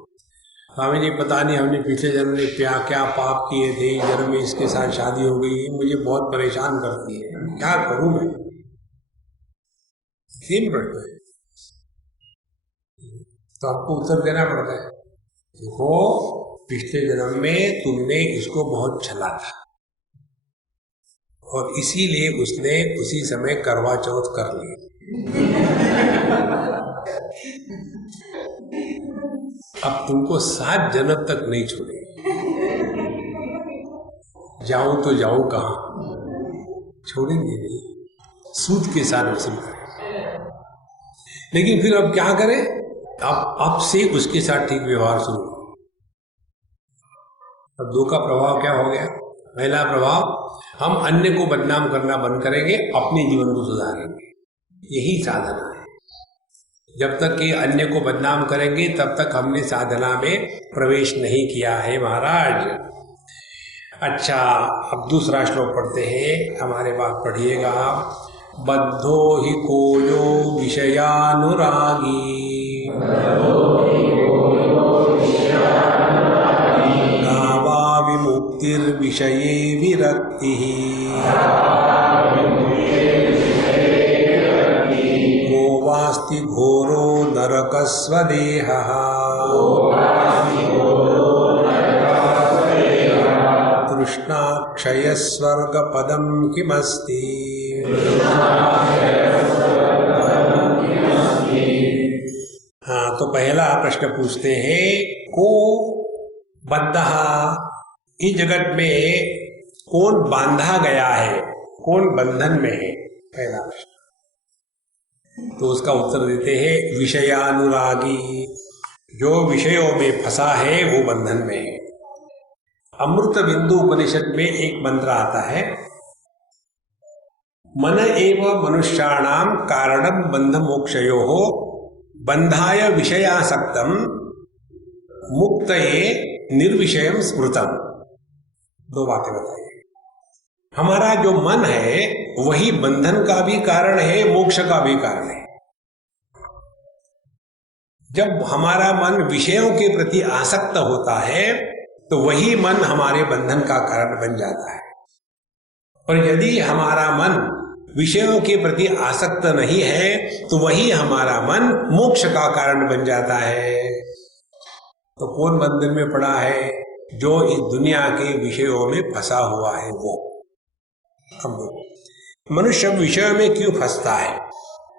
स्वामी जी पता नहीं हमने पिछले जन्म में क्या पाप किए थे, जन्म में इसके साथ शादी हो गई, मुझे बहुत परेशान करती है, क्या करूं मैं। सेम प्रश्न है तो आपको उत्तर देना पड़ता है। देखो पिछले जन्म में तुमने इसको बहुत छला था और इसीलिए उसने उसी समय करवा चौथ कर ली। अब तुमको 7 जन्म तक नहीं छोड़े। जाऊं तो जाऊं कहां, छोड़ेंगे नहीं, सूद के साथ वसूल करें। लेकिन फिर अब क्या करें, अब से उसके साथ ठीक व्यवहार शुरू। अब 2 का प्रभाव क्या हो गया। पहला प्रभाव, हम अन्य को बदनाम करना बंद करेंगे, अपने जीवन को सुधारेंगे। यही साधना है। जब तक कि अन्य को बदनाम करेंगे तब तक हमने साधना में प्रवेश नहीं किया है महाराज। अच्छा, अब दूसरा श्लोक पढ़ते हैं, हमारे बात पढ़िएगा। बद्धो हि कोयो विषयानुरागी गावा विमुक्तिर्विषये विरक्तिः को वास्ति घोरो नरकस्वदेहः तृष्णाक्षयस्वर्गपदं किमस्ति। हाँ, तो पहला प्रश्न पूछते हैं, को बद्धः, इस जगत में कौन बांधा गया है, कौन बंधन में है, पहला प्रश्न। तो उसका उत्तर देते हैं विषयानुरागी। जो विषयों में फंसा है वो बंधन में है। अमृत बिंदु उपनिषद में एक मंत्र आता है, मन एव मनुष्याणाम कारणम बंध मोक्षयोः बंधाय विषयासक्तम मुक्तये निर्विषयम स्मृतम। दो बातें बताइए। हमारा जो मन है वही बंधन का भी कारण है, मोक्ष का भी कारण है। जब हमारा मन विषयों के प्रति आसक्त होता है तो वही मन हमारे बंधन का कारण बन जाता है, और यदि हमारा मन विषयों के प्रति आसक्त नहीं है तो वही हमारा मन मोक्ष का कारण बन जाता है। तो कौन बंधन में पड़ा है? जो इस दुनिया के विषयों में फंसा हुआ है वो। मनुष्य विषय में क्यों फंसता है,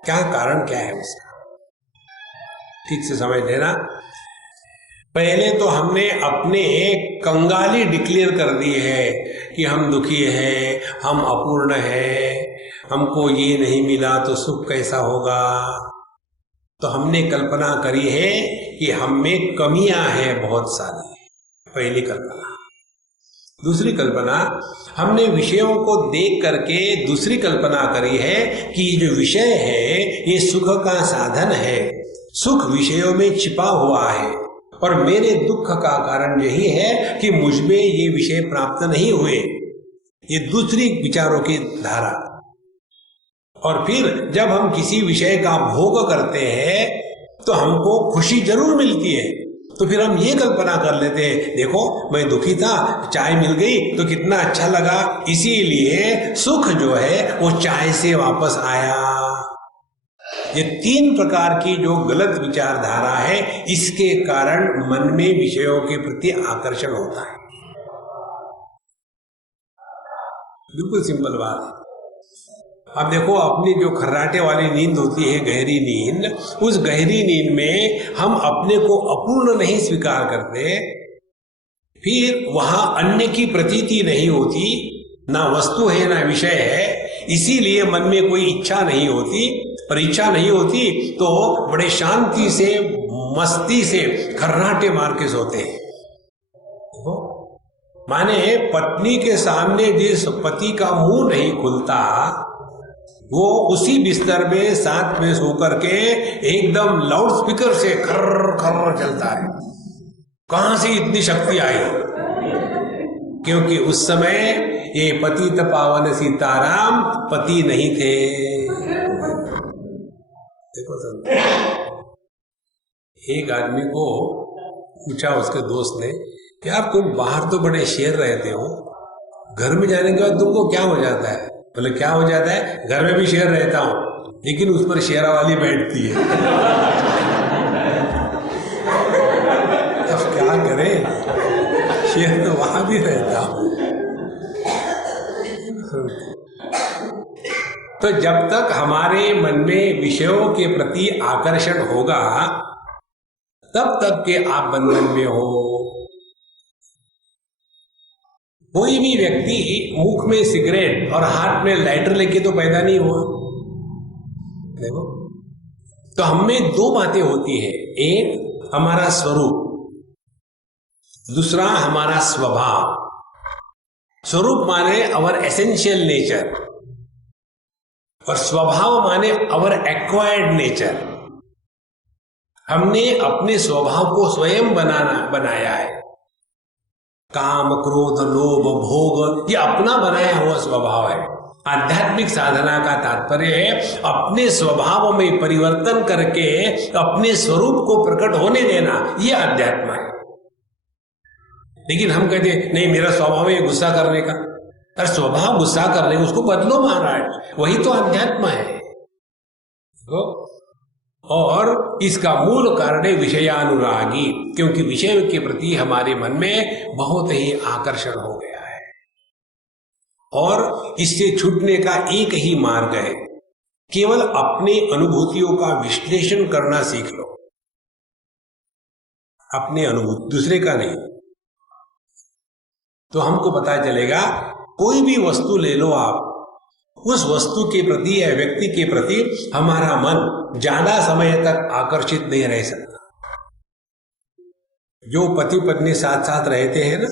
क्या कारण क्या है उसका, ठीक से समझ लेना। पहले तो हमने अपने कंगाली डिक्लेयर कर दी है कि हम दुखी हैं, हम अपूर्ण हैं, हमको ये नहीं मिला तो सुख कैसा होगा। तो हमने कल्पना करी है कि हम में कमियां हैं बहुत सारी, पहली कल्पना। दूसरी कल्पना, हमने विषयों को देख करके दूसरी कल्पना करी है कि ये जो विषय है ये सुख का साधन है, सुख विषयों में छिपा हुआ है, और मेरे दुख का कारण यही है कि मुझमें ये विषय प्राप्त नहीं हुए। ये दूसरी विचारों की धारा। और फिर जब हम किसी विषय का भोग करते हैं तो हमको खुशी जरूर मिलती है, तो फिर हम ये कल्पना कर लेते हैं, देखो मैं दुखी था, चाय मिल गई तो कितना अच्छा लगा, इसीलिए सुख जो है वो चाय से वापस आया। ये तीन प्रकार की जो गलत विचारधारा है, इसके कारण मन में विषयों के प्रति आकर्षण होता है। बिल्कुल सिंपल बात है। अब देखो, अपनी जो खर्राटे वाली नींद होती है, गहरी नींद, उस गहरी नींद में हम अपने को अपूर्ण नहीं स्वीकार करते, फिर वहां अन्य की प्रतीति नहीं होती, ना वस्तु है ना विषय है, इसीलिए मन में कोई इच्छा नहीं होती। पर इच्छा नहीं होती तो बड़े शांति से, मस्ती से खर्राटे मार के सोते हैं। माने पत्नी के सामने जिस पति का मुंह नहीं खुलता, वो उसी बिस्तर में साथ में सो करके एकदम लाउड स्पीकर से खर्र खर्र चलता है। कहां से इतनी शक्ति आई? क्योंकि उस समय ये पतित पावन सीताराम पति नहीं थे। देखो सर, एक आदमी को पूछा उसके दोस्त ने, यार तुम बाहर तो बड़े शेर रहते हो, घर में जाने के बाद तुमको क्या हो जाता है? बोले क्या हो जाता है? घर में भी शेर रहता हूं, लेकिन उस पर शेरा वाली बैठती है। अब क्या करें, शेर तो वहां भी रहता हूं। तो जब तक हमारे मन में विषयों के प्रति आकर्षण होगा, तब तक के आप बंधन में हो। कोई भी व्यक्ति मुख में सिगरेट और हाथ में लाइटर लेके तो पैदा नहीं हुआ। देखो, तो हमें दो बातें होती है, एक हमारा स्वरूप, दूसरा हमारा स्वभाव। स्वरूप माने अवर एसेंशियल नेचर, और स्वभाव माने अवर एक्वायर्ड नेचर। हमने अपने स्वभाव को स्वयं बनाया है। काम, क्रोध, लोभ, भोग, ये अपना बनाया हुआ स्वभाव है। आध्यात्मिक साधना का तात्पर्य है अपने स्वभाव में परिवर्तन करके अपने स्वरूप को प्रकट होने देना, ये अध्यात्म है। लेकिन हम कहते हैं नहीं, मेरा स्वभाव है गुस्सा करने का। अरे स्वभाव गुस्सा करने का, उसको बदलो महाराज, वही तो अध्यात्म है। और इसका मूल कारण है विषयानुरागी, क्योंकि विषय के प्रति हमारे मन में बहुत ही आकर्षण हो गया है। और इससे छूटने का एक ही मार्ग है, केवल अपने अनुभूतियों का विश्लेषण करना सीख लो। अपने अनुभूति, दूसरे का नहीं। तो हमको पता चलेगा, कोई भी वस्तु ले लो आप, उस वस्तु के प्रति या व्यक्ति के प्रति हमारा मन ज्यादा समय तक आकर्षित नहीं रह सकता। जो पति पत्नी साथ साथ रहते हैं ना,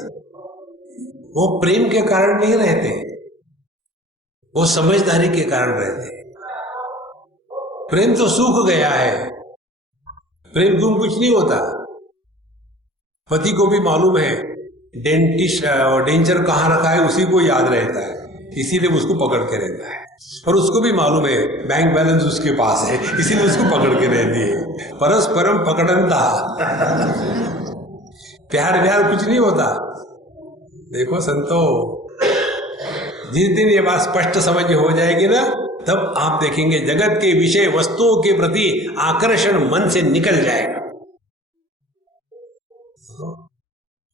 वो प्रेम के कारण नहीं रहते, वो समझदारी के कारण रहते हैं। प्रेम तो सूख गया है, प्रेम गुम कुछ नहीं होता। पति को भी मालूम है डेंजर कहाँ रखा है, उसी को याद रहता है, इसीलिए उसको पकड़ के रहता है। और उसको भी मालूम है बैंक बैलेंस उसके पास है, इसीलिए उसको पकड़ के रहती है। परस्परम पकड़नता। प्यार व्यार कुछ नहीं होता। देखो संतो, जिस दिन ये बात स्पष्ट समझ हो जाएगी ना, तब आप देखेंगे जगत के विषय वस्तुओं के प्रति आकर्षण मन से निकल जाएगा।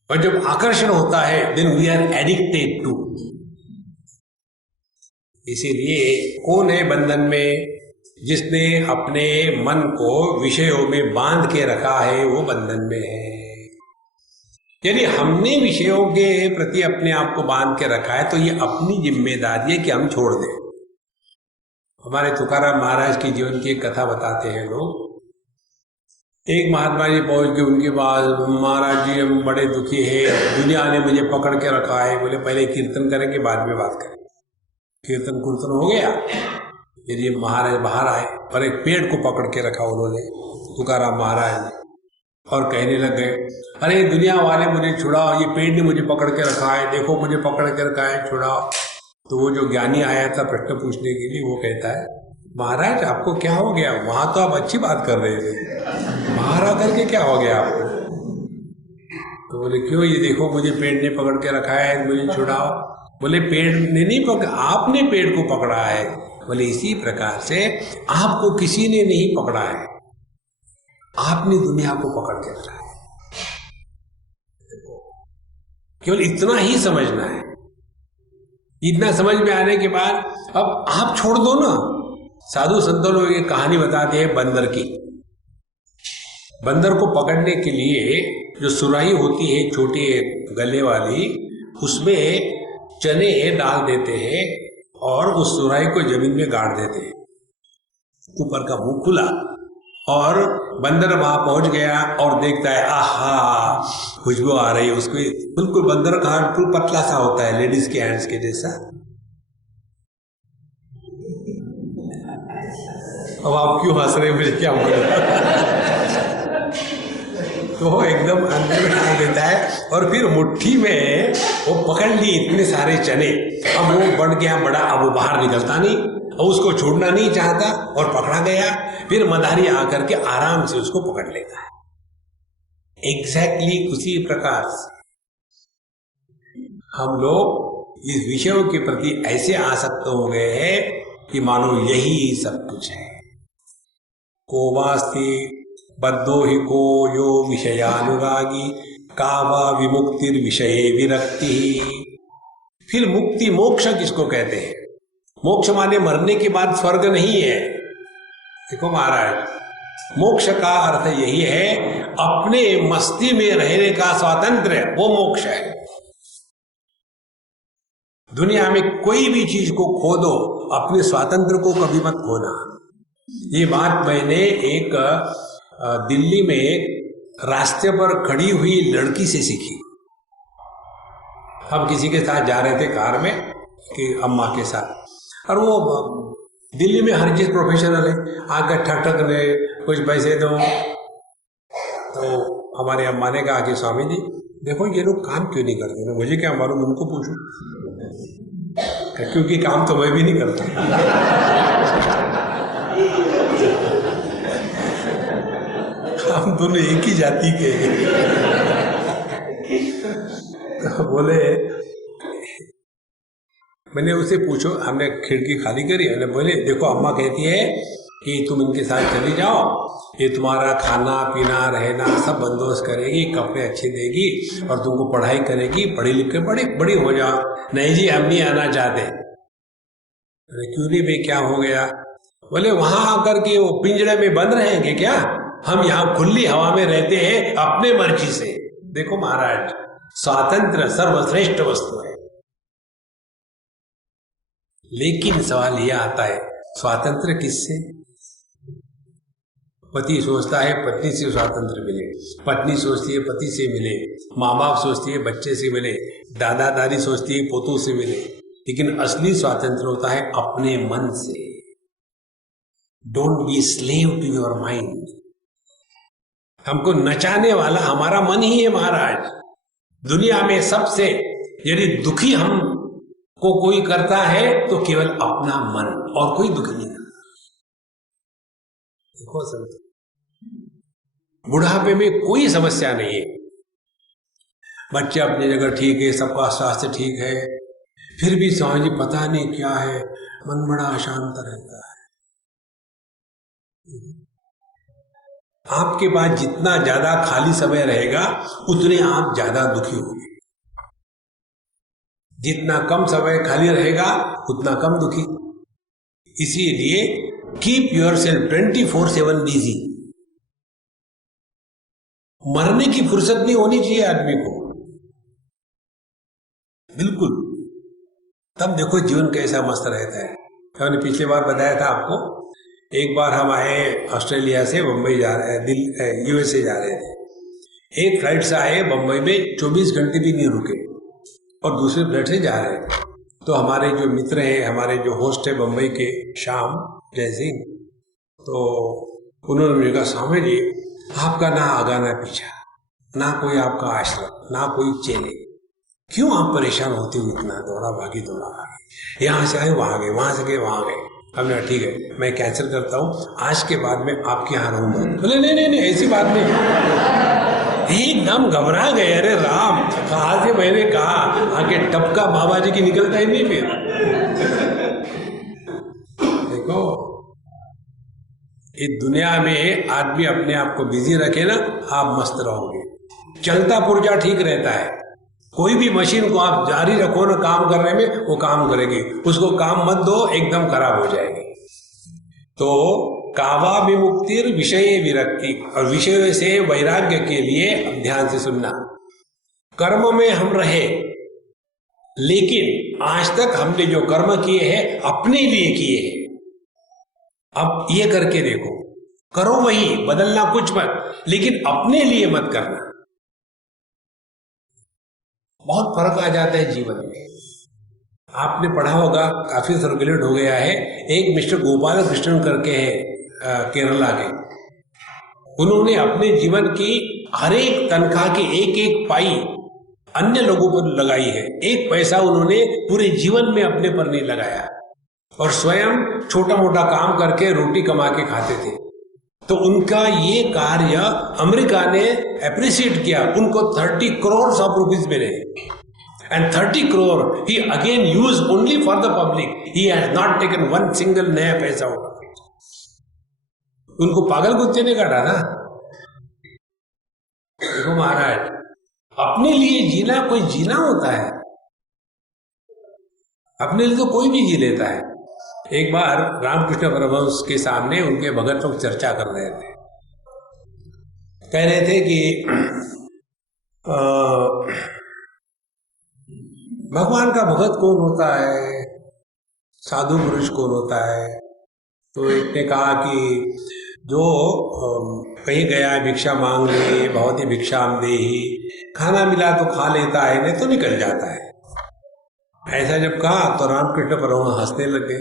और जब आकर्षण होता है, then we are addicted to. इसीलिए कौन है बंधन में? जिसने अपने मन को विषयों में बांध के रखा है, वो बंधन में है। यदि हमने विषयों के प्रति अपने आप को बांध के रखा है, तो ये अपनी जिम्मेदारी है कि हम छोड़ दें। हमारे तुकाराम महाराज के जीवन की एक कथा बताते हैं लोग। एक महात्मा जी पहुंच के उनके पास, महाराज जी हम बड़े दुखी है, दुनिया ने मुझे पकड़ के रखा है। बोले पहले कीर्तन करेंगे, बाद में बात करेंगे। कीर्तन कीर्तन हो गया, फिर ये महाराज बाहर आए और एक पेड़ को पकड़ के रखा उन्होंने, तुकाराम महाराज ने, और कहने लग गए, अरे दुनिया वाले मुझे छुड़ाओ, ये पेड़ ने मुझे पकड़ के रखा है, देखो मुझे पकड़ के रखा है, छुड़ाओ। तो वो जो ज्ञानी आया था प्रश्न पूछने के लिए, वो कहता है, महाराज आपको क्या हो गया? वहां तो आप अच्छी बात कर रहे थे, बाहर आकर के क्या हो गया आपको? तो बोले क्यों? ये देखो मुझे पेड़ ने पकड़ के रखा है, मुझे छुड़ाओ। बोले पेड़ ने नहीं पकड़ा, आपने पेड़ को पकड़ा है। बोले इसी प्रकार से आपको किसी ने नहीं पकड़ा है, आपने दुनिया को पकड़ के रखा है। केवल इतना ही समझना है। इतना समझ में आने के बाद अब आप छोड़ दो ना। साधु संतों लोग एक कहानी बताते हैं बंदर की। बंदर को पकड़ने के लिए जो सुराही होती है छोटी गले वाली, उसमें चने डाल देते हैं और उस सुराही को जमीन में गाड़ देते हैं, ऊपर का मुंह खुला। और बंदर वहां पहुंच गया और देखता है, आहा खुशबू आ रही है उसको। बिल्कुल बंदर का हाथ बिल्कुल पतला सा होता है, लेडीज के हैंड्स के जैसा। अब आप क्यों हंस रहे हैं, मुझे क्या बोला? तो एकदम अंदर में डाल देता है और फिर मुट्ठी में वो पकड़ लिए इतने सारे चने। अब वो बढ़ गया बड़ा, अब वो बाहर निकलता नहीं, और उसको छोड़ना नहीं चाहता और पकड़ा गया। फिर मदारी आकर के आराम से उसको पकड़ लेता है। एग्जैक्टली उसी प्रकार हम लोग इस विषयों के प्रति ऐसे आसक्त हो गए हैं कि मानो यही सब कुछ है। को वास्ति बद्धो ही को यो विषयानुरागी का वा विमुक्तिर विषये विरक्ति। फिर मुक्ति मोक्ष किसको कहते हैं? मोक्ष माने मरने के बाद स्वर्ग नहीं है। देखो महाराज, मोक्ष का अर्थ यही है अपने मस्ती में रहने का स्वातंत्र्य, वो मोक्ष है। दुनिया में कोई भी चीज को खो दो, अपने स्वातंत्र्य को कभी मत खोना। ये बात मैंने एक दिल्ली में रास्ते पर खड़ी हुई लड़की से सीखी। हम किसी के साथ जा रहे थे कार में, कि अम्मा के साथ, और वो दिल्ली में हर चीज प्रोफेशनल है, आकर ठक ठक ने कुछ पैसे दो। तो हमारे अम्मा ने कहा कि स्वामी जी देखो ये लोग काम क्यों नहीं करते ना? मुझे क्या मालूम, उनको पूछो, क्योंकि काम तो मैं भी नहीं करता। हम दोनों एक ही जाति के तो बोले, मैंने उसे पूछो, हमने खिड़की खाली करी, हमने बोले देखो अम्मा कहती है कि तुम इनके साथ चली जाओ, ये तुम्हारा खाना पीना रहना सब बंदोबस्त करेगी, कपड़े अच्छे देगी और तुमको पढ़ाई करेगी, पढ़ी लिख के बड़ी हो जाओ। नहीं जी हम नहीं आना चाहते। क्यों नहीं भाई, क्या हो गया? बोले वहां आकर के वो पिंजड़े में बंद रहेंगे क्या? हम यहाँ खुली हवा में रहते हैं अपने मर्जी से। देखो महाराज, स्वातंत्र सर्वश्रेष्ठ वस्तु है। लेकिन सवाल यह आता है, स्वातंत्र किससे? पति सोचता है पत्नी से स्वातंत्र मिले, पत्नी सोचती है पति से मिले, माँ बाप सोचती है बच्चे से मिले, दादा दादी सोचती है पोतों से मिले, लेकिन असली स्वातंत्र होता है अपने मन से। Don't be slave to your mind. हमको नचाने वाला हमारा मन ही है महाराज। दुनिया में सबसे यदि दुखी हमको कोई करता है तो केवल अपना मन, और कोई दुखी नहीं करता। देखो संत, बुढ़ापे में कोई समस्या नहीं है, बच्चे अपनी जगह ठीक है, सबका स्वास्थ्य ठीक है, फिर भी स्वामी जी पता नहीं क्या है, मन बड़ा अशांत रहता है। आपके पास जितना ज्यादा खाली समय रहेगा उतने आप ज्यादा दुखी होंगे, जितना कम समय खाली रहेगा उतना कम दुखी। इसीलिए कीप योर सेल्फ 24/7 बिजी। मरने की फुर्सत नहीं होनी चाहिए आदमी को, बिल्कुल। तब देखो जीवन कैसा मस्त रहता है। मैंने पिछली बार बताया था आपको, एक बार हम आए ऑस्ट्रेलिया से बम्बई जा रहे, यूएसए जा रहे थे। एक फ्लाइट से आए बम्बई में, 24 घंटे भी नहीं रुके, और दूसरे फ्लाइट से जा रहे हैं। तो हमारे जो मित्र हैं, हमारे जो होस्ट है बम्बई के, श्याम जय सिंह, तो उन्होंने मुझे कहा स्वामी जी आपका ना आगा ना पीछा, ना कोई आपका आश्रम, ना कोई चेले, क्यों आप परेशान होते हो इतना, दौड़ा भागी, यहाँ से आए वहां गए, वहां से गए वहां गए। हमने ठीक है मैं कैंसिल करता हूँ, आज के बाद में आपके यहाँ रहूंगा। बोले नहीं ऐसी बात नहीं। एकदम घबरा गए, अरे राम कहा से मैंने कहा, आके टपका बाबा जी की निकलता ही नहीं। फिर देखो इस दुनिया में आदमी अपने आप को बिजी रखे ना, आप मस्त रहोगे। चलता पुर्जा ठीक रहता है, कोई भी मशीन को आप जारी रखो ना काम करने में, वो काम करेगी, उसको काम मत दो एकदम खराब हो जाएगी। तो कावा विमुक्तिर विषय विरक्ति, और विषय से वैराग्य के लिए ध्यान से सुनना। कर्म में हम रहे, लेकिन आज तक हमने जो कर्म किए हैं अपने लिए किए हैं। अब ये करके देखो, करो वही, बदलना कुछ मत, लेकिन अपने लिए मत करना। बहुत फर्क आ जाता है जीवन में। आपने पढ़ा होगा, काफी सर्कुलेट हो गया है, एक मिस्टर गोपाल कृष्णन करके है केरला के, उन्होंने अपने जीवन की हर एक तनख्वाह की एक एक पाई अन्य लोगों पर लगाई है। एक पैसा उन्होंने पूरे जीवन में अपने पर नहीं लगाया, और स्वयं छोटा मोटा काम करके रोटी कमा के खाते थे। तो उनका ये कार्य अमेरिका ने अप्रिशिएट किया, उनको 30 करोड़ ऑफ रुपीज मिले, and 30 crore he again use only for the public, he has not taken one single नया पैसा होगा। उनको पागल कुत्ते ने काटा ना। देखो महाराज, अपने लिए जीना कोई जीना होता है, अपने लिए तो कोई भी जी लेता है। एक बार रामकृष्ण परमहंस के सामने उनके भगत लोग चर्चा कर रहे थे, कह रहे थे कि भगवान का भगत कौन होता है, साधु पुरुष कौन होता है। तो एक ने कहा कि जो कहीं गया भिक्षा मांग ले, भवती भिक्षाम देहि, खाना मिला तो खा लेता है, नहीं तो निकल जाता है। ऐसा जब कहा तो रामकृष्ण परमहंस हंसने लगे।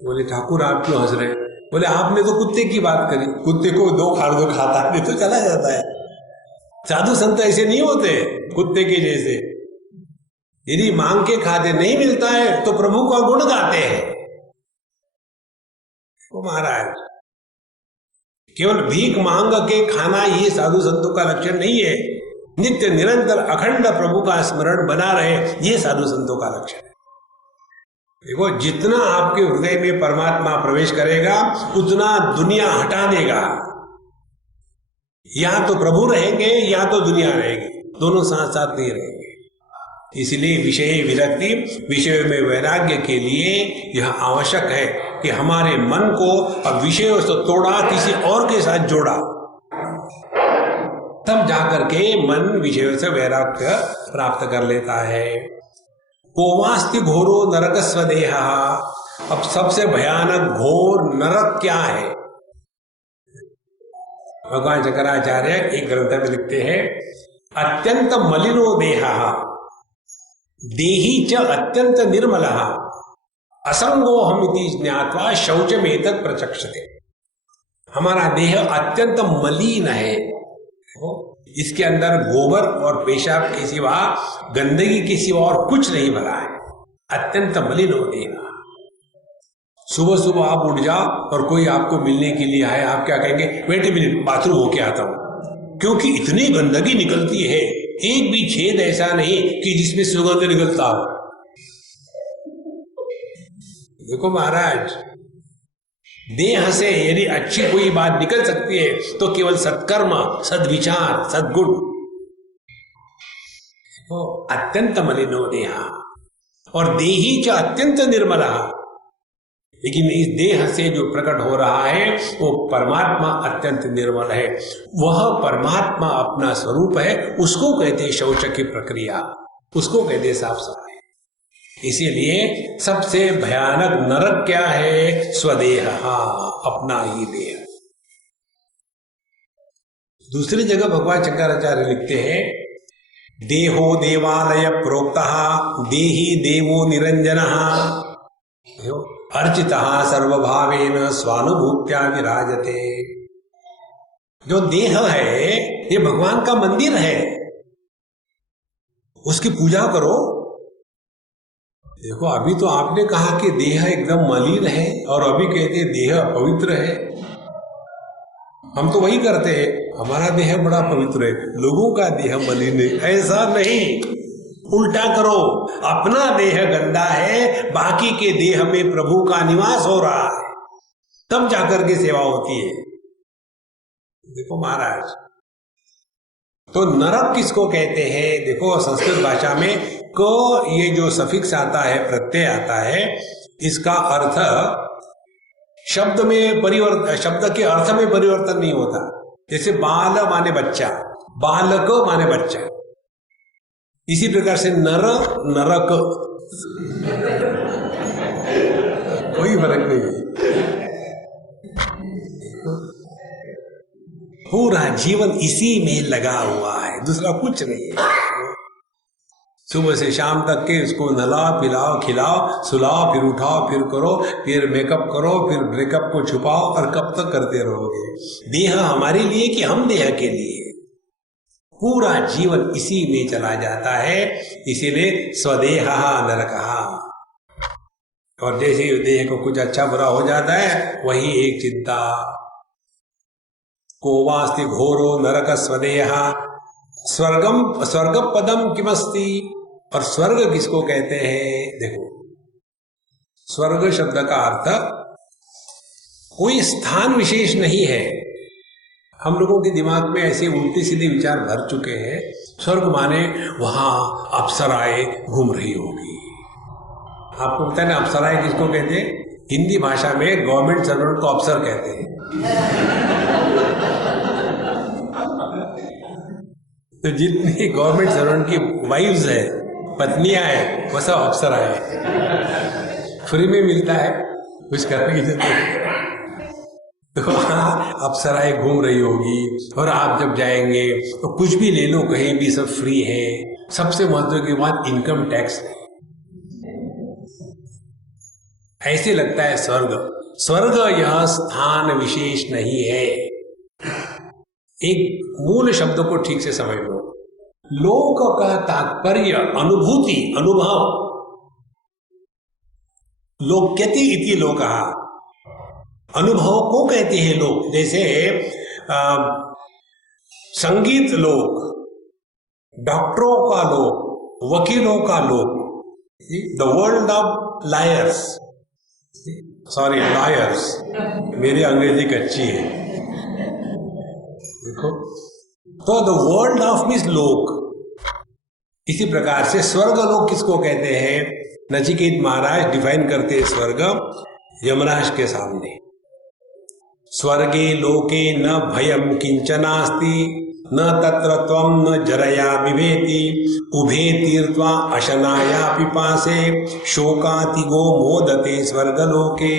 बोले ठाकुर आप क्यों हंस रहे? बोले आपने तो कुत्ते की बात करी, कुत्ते को दो खाता है, नहीं तो चला जाता है। साधु संत ऐसे नहीं होते कुत्ते के जैसे, यदि मांग के खाते नहीं मिलता है तो प्रभु का गुण गाते हैं। तो महाराज केवल भीख मांग के खाना ये साधु संतों का लक्षण नहीं है, नित्य निरंतर अखंड प्रभु का स्मरण बना रहे, ये साधु संतों का लक्षण है। देखो जितना आपके हृदय में परमात्मा प्रवेश करेगा उतना दुनिया हटा देगा। या तो प्रभु रहेंगे या तो दुनिया रहेगी, दोनों साथ साथ नहीं रहेंगे। इसलिए विषय विरक्ति, विषय में वैराग्य के लिए यह आवश्यक है कि हमारे मन को अब विषयों से तोड़ा, किसी और के साथ जोड़ा, तब जाकर के मन विषयों से वैराग्य प्राप्त कर लेता है। कोवास्ति घोरो नरक स्वदेहा। अब सबसे भयानक घोर नरक क्या है? भगवान शंकराचार्य एक ग्रंथ में लिखते हैं, अत्यंत मलिनो देहः देही च अत्यंत निर्मलः असंगोहमिति ज्ञात्वा शौचमेतत् प्रचक्षते। हमारा देह अत्यंत मलिन है, इसके अंदर गोबर और पेशाब के सिवा, गंदगी के सिवा और कुछ नहीं भरा है। अत्यंत मलिन हो देना। सुबह सुबह आप उठ जाओ और कोई आपको मिलने के लिए आए, आप क्या कहेंगे? वेट ए मिनट, बाथरूम होके आता हूं, क्योंकि इतनी गंदगी निकलती है, एक भी छेद ऐसा नहीं कि जिसमें सुगंध निकलता हो। देखो महाराज, देह से यदि अच्छी कोई बात निकल सकती है तो केवल सत्कर्म, सद्विचार, सद्गुण। अत्यंत मलिनो देहा और देही च अत्यंत निर्मला। लेकिन इस देह से जो प्रकट हो रहा है वो परमात्मा अत्यंत निर्मल है। वह परमात्मा अपना स्वरूप है, उसको कहते हैं शौच की प्रक्रिया, उसको कहते हैं साफ सफाई। इसीलिए सबसे भयानक नरक क्या है? स्वदेह, अपना ही देह। दूसरी जगह भगवान शंकराचार्य लिखते हैं, देहो देवालय प्रोक्तः देही देवो निरंजनः अर्चितः सर्वभावेन स्वानुभूत्या विराजते। जो देह है ये भगवान का मंदिर है, उसकी पूजा करो। देखो, अभी तो आपने कहा कि देह एकदम मलिन है और अभी कहते हैं देह पवित्र है। हम तो वही करते हैं, हमारा देह बड़ा पवित्र है, लोगों का देह मलिन है। ऐसा नहीं, उल्टा करो, अपना देह गंदा है, बाकी के देह में प्रभु का निवास हो रहा है, तब जाकर के सेवा होती है। देखो महाराज, तो नरक किसको कहते हैं? देखो संस्कृत भाषा में को ये जो सफिक्स आता है, प्रत्यय आता है, इसका अर्थ शब्द में परिवर्तन, शब्द के अर्थ में परिवर्तन नहीं होता। जैसे बाल माने बच्चा, बालक माने बच्चा, इसी प्रकार से नर, नरक, कोई फर्क नहीं है। पूरा जीवन इसी में लगा हुआ है, दूसरा कुछ नहीं है। सुबह से शाम तक के उसको नहलाओ, पिलाओ, खिलाओ, सुलाओ, फिर उठाओ, फिर करो, फिर मेकअप करो, फिर ब्रेकअप को छुपाओ, और कब तक करते रहोगे? देह हमारे लिए कि हम देह के लिए? पूरा जीवन इसी में चला जाता है। इसीलिए स्वदेह नरकः। और जैसे देह को कुछ अच्छा बुरा हो जाता है, वही एक चिंता, को वास्ति घोरो नरक स्वदेह स्वर्गम स्वर्ग पदम किमस्ति। और स्वर्ग किसको कहते हैं? देखो, स्वर्ग शब्द का अर्थ कोई स्थान विशेष नहीं है। हम लोगों के दिमाग में ऐसे उल्टे सीधे विचार भर चुके हैं। स्वर्ग माने वहां अप्सराएं घूम रही होगी। आपको पता है ना अप्सराएं किसको कहते हैं? हिंदी भाषा में गवर्नमेंट सर्वेंट को अफसर कहते हैं। तो जितनी गवर्नमेंट सर्वेंट की वाइफ्स है, पत्नियां हैं, वो सब अफसर है। फ्री में मिलता है, कुछ करने की जरूरत नहीं। तो अप्सराएं घूम रही होगी, और आप जब जाएंगे तो कुछ भी ले लो, कहीं भी सब फ्री है। सबसे महत्व की बात इनकम टैक्स है। ऐसे लगता है स्वर्ग। स्वर्ग यह स्थान विशेष नहीं है। एक मूल शब्द को ठीक से समझ लो। लोक का तात्पर्य अनुभूति, अनुभव। लोक्यति इति लोकः, अनुभव को कहते हैं लोग। जैसे संगीत लोक, डॉक्टरों का लोक, वकीलों का लोक, the world of lawyers, sorry lawyers, मेरी अंग्रेजी कच्ची है। देखो, तो द वर्ल्ड ऑफ मीन्स लोक। इसी प्रकार से स्वर्ग लोक किसको कहते हैं? नचिकेत महाराज डिफाइन करते हैं स्वर्ग यमराज के सामने। स्वर्गे लोके न भयम किंचनास्ति न तत्र त्वं न जरया बिभेति उभे तीर्त्वा अशनाया पिपासे शोकातिगो मोदते स्वर्गलोके।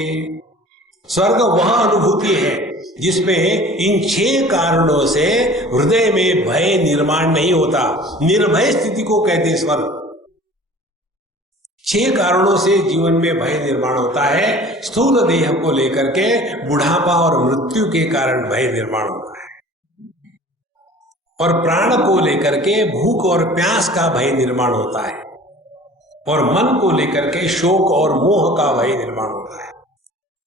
स्वर्ग वह अनुभूति है जिसमें इन 6 कारणों से हृदय में भय निर्माण नहीं होता। निर्भय स्थिति को कहते स्वर्ग। 6 कारणों से जीवन में भय निर्माण होता है। स्थूल देह को लेकर के बुढ़ापा और मृत्यु के कारण भय निर्माण होता है, और प्राण को लेकर के भूख और प्यास का भय निर्माण होता है, और मन को लेकर के शोक और मोह का भय निर्माण होता है।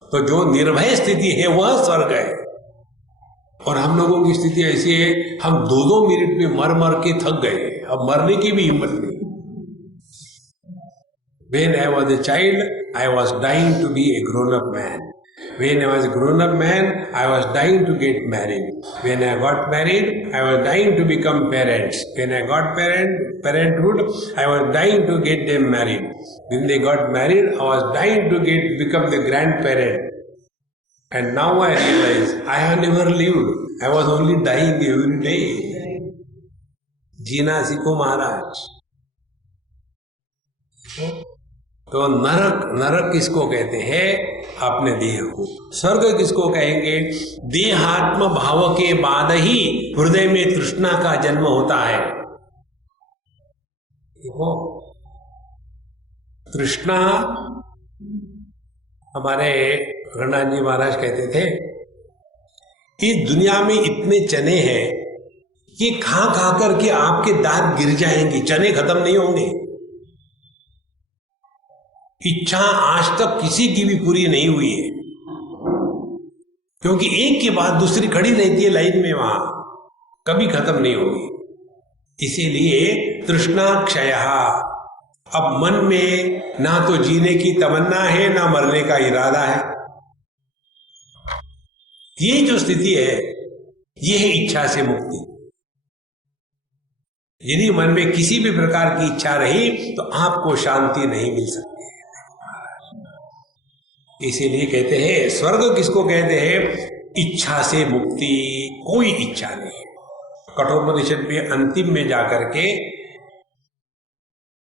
तो जो निर्भय स्थिति है वह स्वर्ग है। और हम लोगों की स्थिति ऐसी है, हम 2-2 मिनट में मर मर के थक गए, अब मरने की भी हिम्मत नहीं। When I was a child, I was dying to be a grown-up man. When I was a grown-up man, I was dying to get married. When I got married, I was dying to become parents. When I got parenthood, I was dying to get them married. When they got married, I was dying to become the grandparent. And now I realize I have never lived. I was only dying every day. जीना सीखो महाराज। तो नरक किसको कहते हैं? अपने देह को। स्वर्ग किसको कहेंगे? देहात्म भाव के बाद ही हृदय में तृष्णा का जन्म होता है। देखो, तृष्णा, हमारे रघुनाथ जी महाराज कहते थे, इस दुनिया में इतने चने हैं कि खा खा करके आपके दांत गिर जाएंगे, चने खत्म नहीं होंगे। इच्छा आज तक किसी की भी पूरी नहीं हुई है, क्योंकि एक के बाद दूसरी खड़ी रहती है लाइन में, वहां कभी खत्म नहीं होगी। इसीलिए तृष्णा क्षय। अब मन में ना तो जीने की तमन्ना है, ना मरने का इरादा है। ये जो स्थिति है, ये है इच्छा से मुक्ति। यदि मन में किसी भी प्रकार की इच्छा रही तो आपको शांति नहीं मिल सकती। इसीलिए कहते हैं, स्वर्ग किसको कहते हैं? इच्छा से मुक्ति। कोई इच्छा नहीं। कठोपनिषद में अंतिम में जाकर के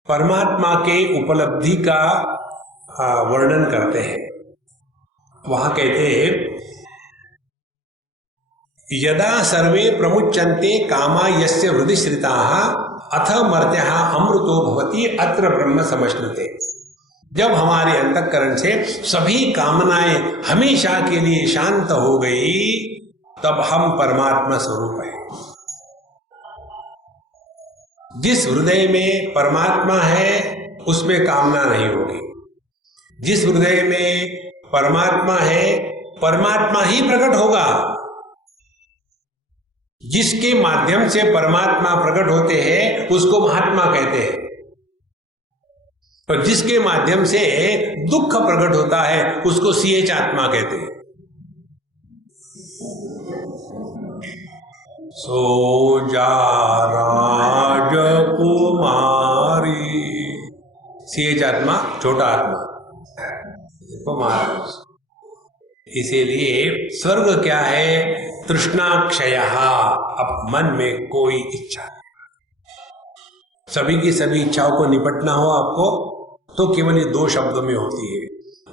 परमात्मा के उपलब्धि का वर्णन करते हैं। वहां कहते हैं, यदा सर्वे प्रमुच्यन्ते कामा यस्य हृदि श्रिताः अथ मर्त्यः अमृतो भवति अत्र ब्रह्म समश्नुते। जब हमारे अंतःकरण से सभी कामनाएं हमेशा के लिए शांत हो गई, तब हम परमात्मा स्वरूप हैं। जिस हृदय में परमात्मा है उसमें कामना नहीं होगी। जिस हृदय में परमात्मा है, परमात्मा ही प्रकट होगा। जिसके माध्यम से परमात्मा प्रकट होते हैं उसको महात्मा कहते हैं, और जिसके माध्यम से दुख प्रकट होता है उसको सीएच आत्मा कहते हैं। सो जा राजकुमारी, सीएच आत्मा, छोटा आत्मा देखो महाराज। इसीलिए स्वर्ग क्या है? तृष्णा क्षय। अब मन में कोई इच्छा नहीं। सभी की सभी इच्छाओं को निपटना हो आपको तो केवल ये 2 शब्दों में होती है,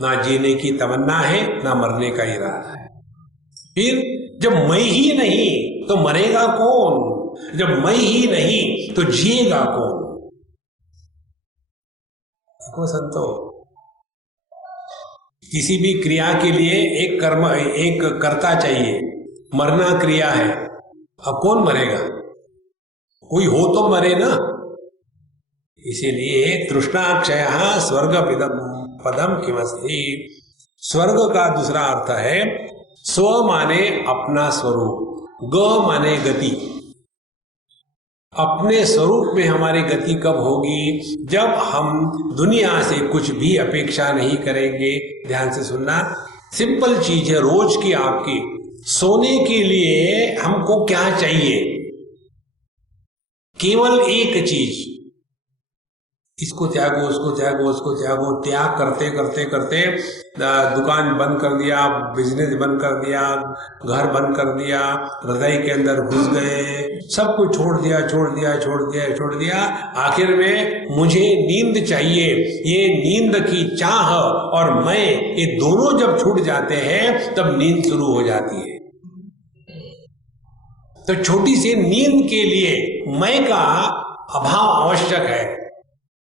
ना जीने की तमन्ना है, ना मरने का इरादा है। फिर जब मैं ही नहीं तो मरेगा कौन? जब मैं ही नहीं तो जिएगा कौन? देखो संतो, किसी भी क्रिया के लिए एक कर्ता चाहिए। मरना क्रिया है, अब कौन मरेगा? कोई हो तो मरे ना। इसीलिए तृष्णाक्षय स्वर्ग पदम किमस्ति। स्वर्ग का दूसरा अर्थ है स्व माने अपना स्वरूप, ग माने गति। अपने स्वरूप में हमारी गति कब होगी? जब हम दुनिया से कुछ भी अपेक्षा नहीं करेंगे। ध्यान से सुनना, सिंपल चीज है रोज की आपकी। सोने के लिए हमको क्या चाहिए? केवल एक चीज, इसको त्यागो, उसको त्यागो, उसको त्यागो। त्याग करते करते करते दुकान बंद कर दिया, बिजनेस बंद कर दिया, घर बंद कर दिया, हृदय के अंदर घुस गए, सब कुछ छोड़ दिया, छोड़ दिया, छोड़ दिया, छोड़ दिया। आखिर में मुझे नींद चाहिए। ये नींद की चाह और मैं, ये दोनों जब छूट जाते हैं तब नींद शुरू हो जाती है। तो छोटी सी नींद के लिए मैं का अभाव आवश्यक है,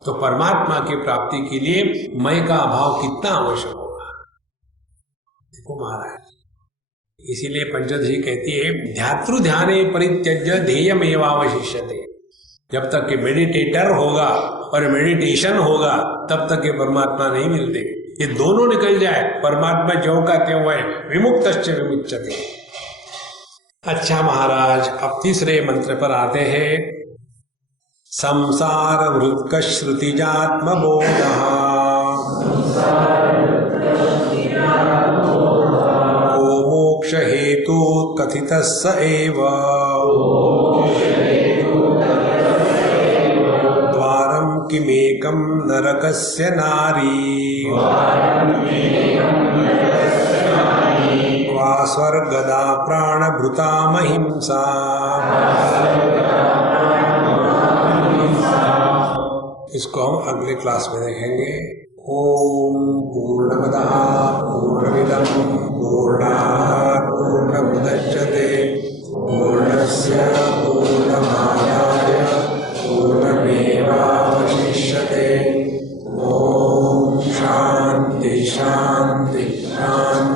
तो परमात्मा की प्राप्ति के लिए मैं का अभाव कितना आवश्यक होगा। देखो महाराज, इसीलिए पंचदशी कहती है ध्यातृ ध्याने परित्यज्य ध्येयमेवावशिष्यते। जब तक कि मेडिटेटर होगा और मेडिटेशन होगा तब तक ये परमात्मा नहीं मिलते। ये दोनों निकल जाए, परमात्मा जो कहते हुए विमुक्तश्च विमुच्यते। अच्छा महाराज, अब तीसरे मंत्र पर आते हैं। संसार वृत्क श्रुतिजात्म बोधः को मोक्ष हेतु कथितः स एव द्वारं किमेकं नरकस्य नारी वा स्वर्गदा प्राणभृता महिंसा। इसको हम अगले क्लास में देखेंगे। ओम पूर्णमदः पूर्णमिदं पूर्णात् पूर्णमुदच्यते पूर्णस्य पूर्णमादाय पूर्णमेवावशिष्यते। ओम शांति शांति शांति।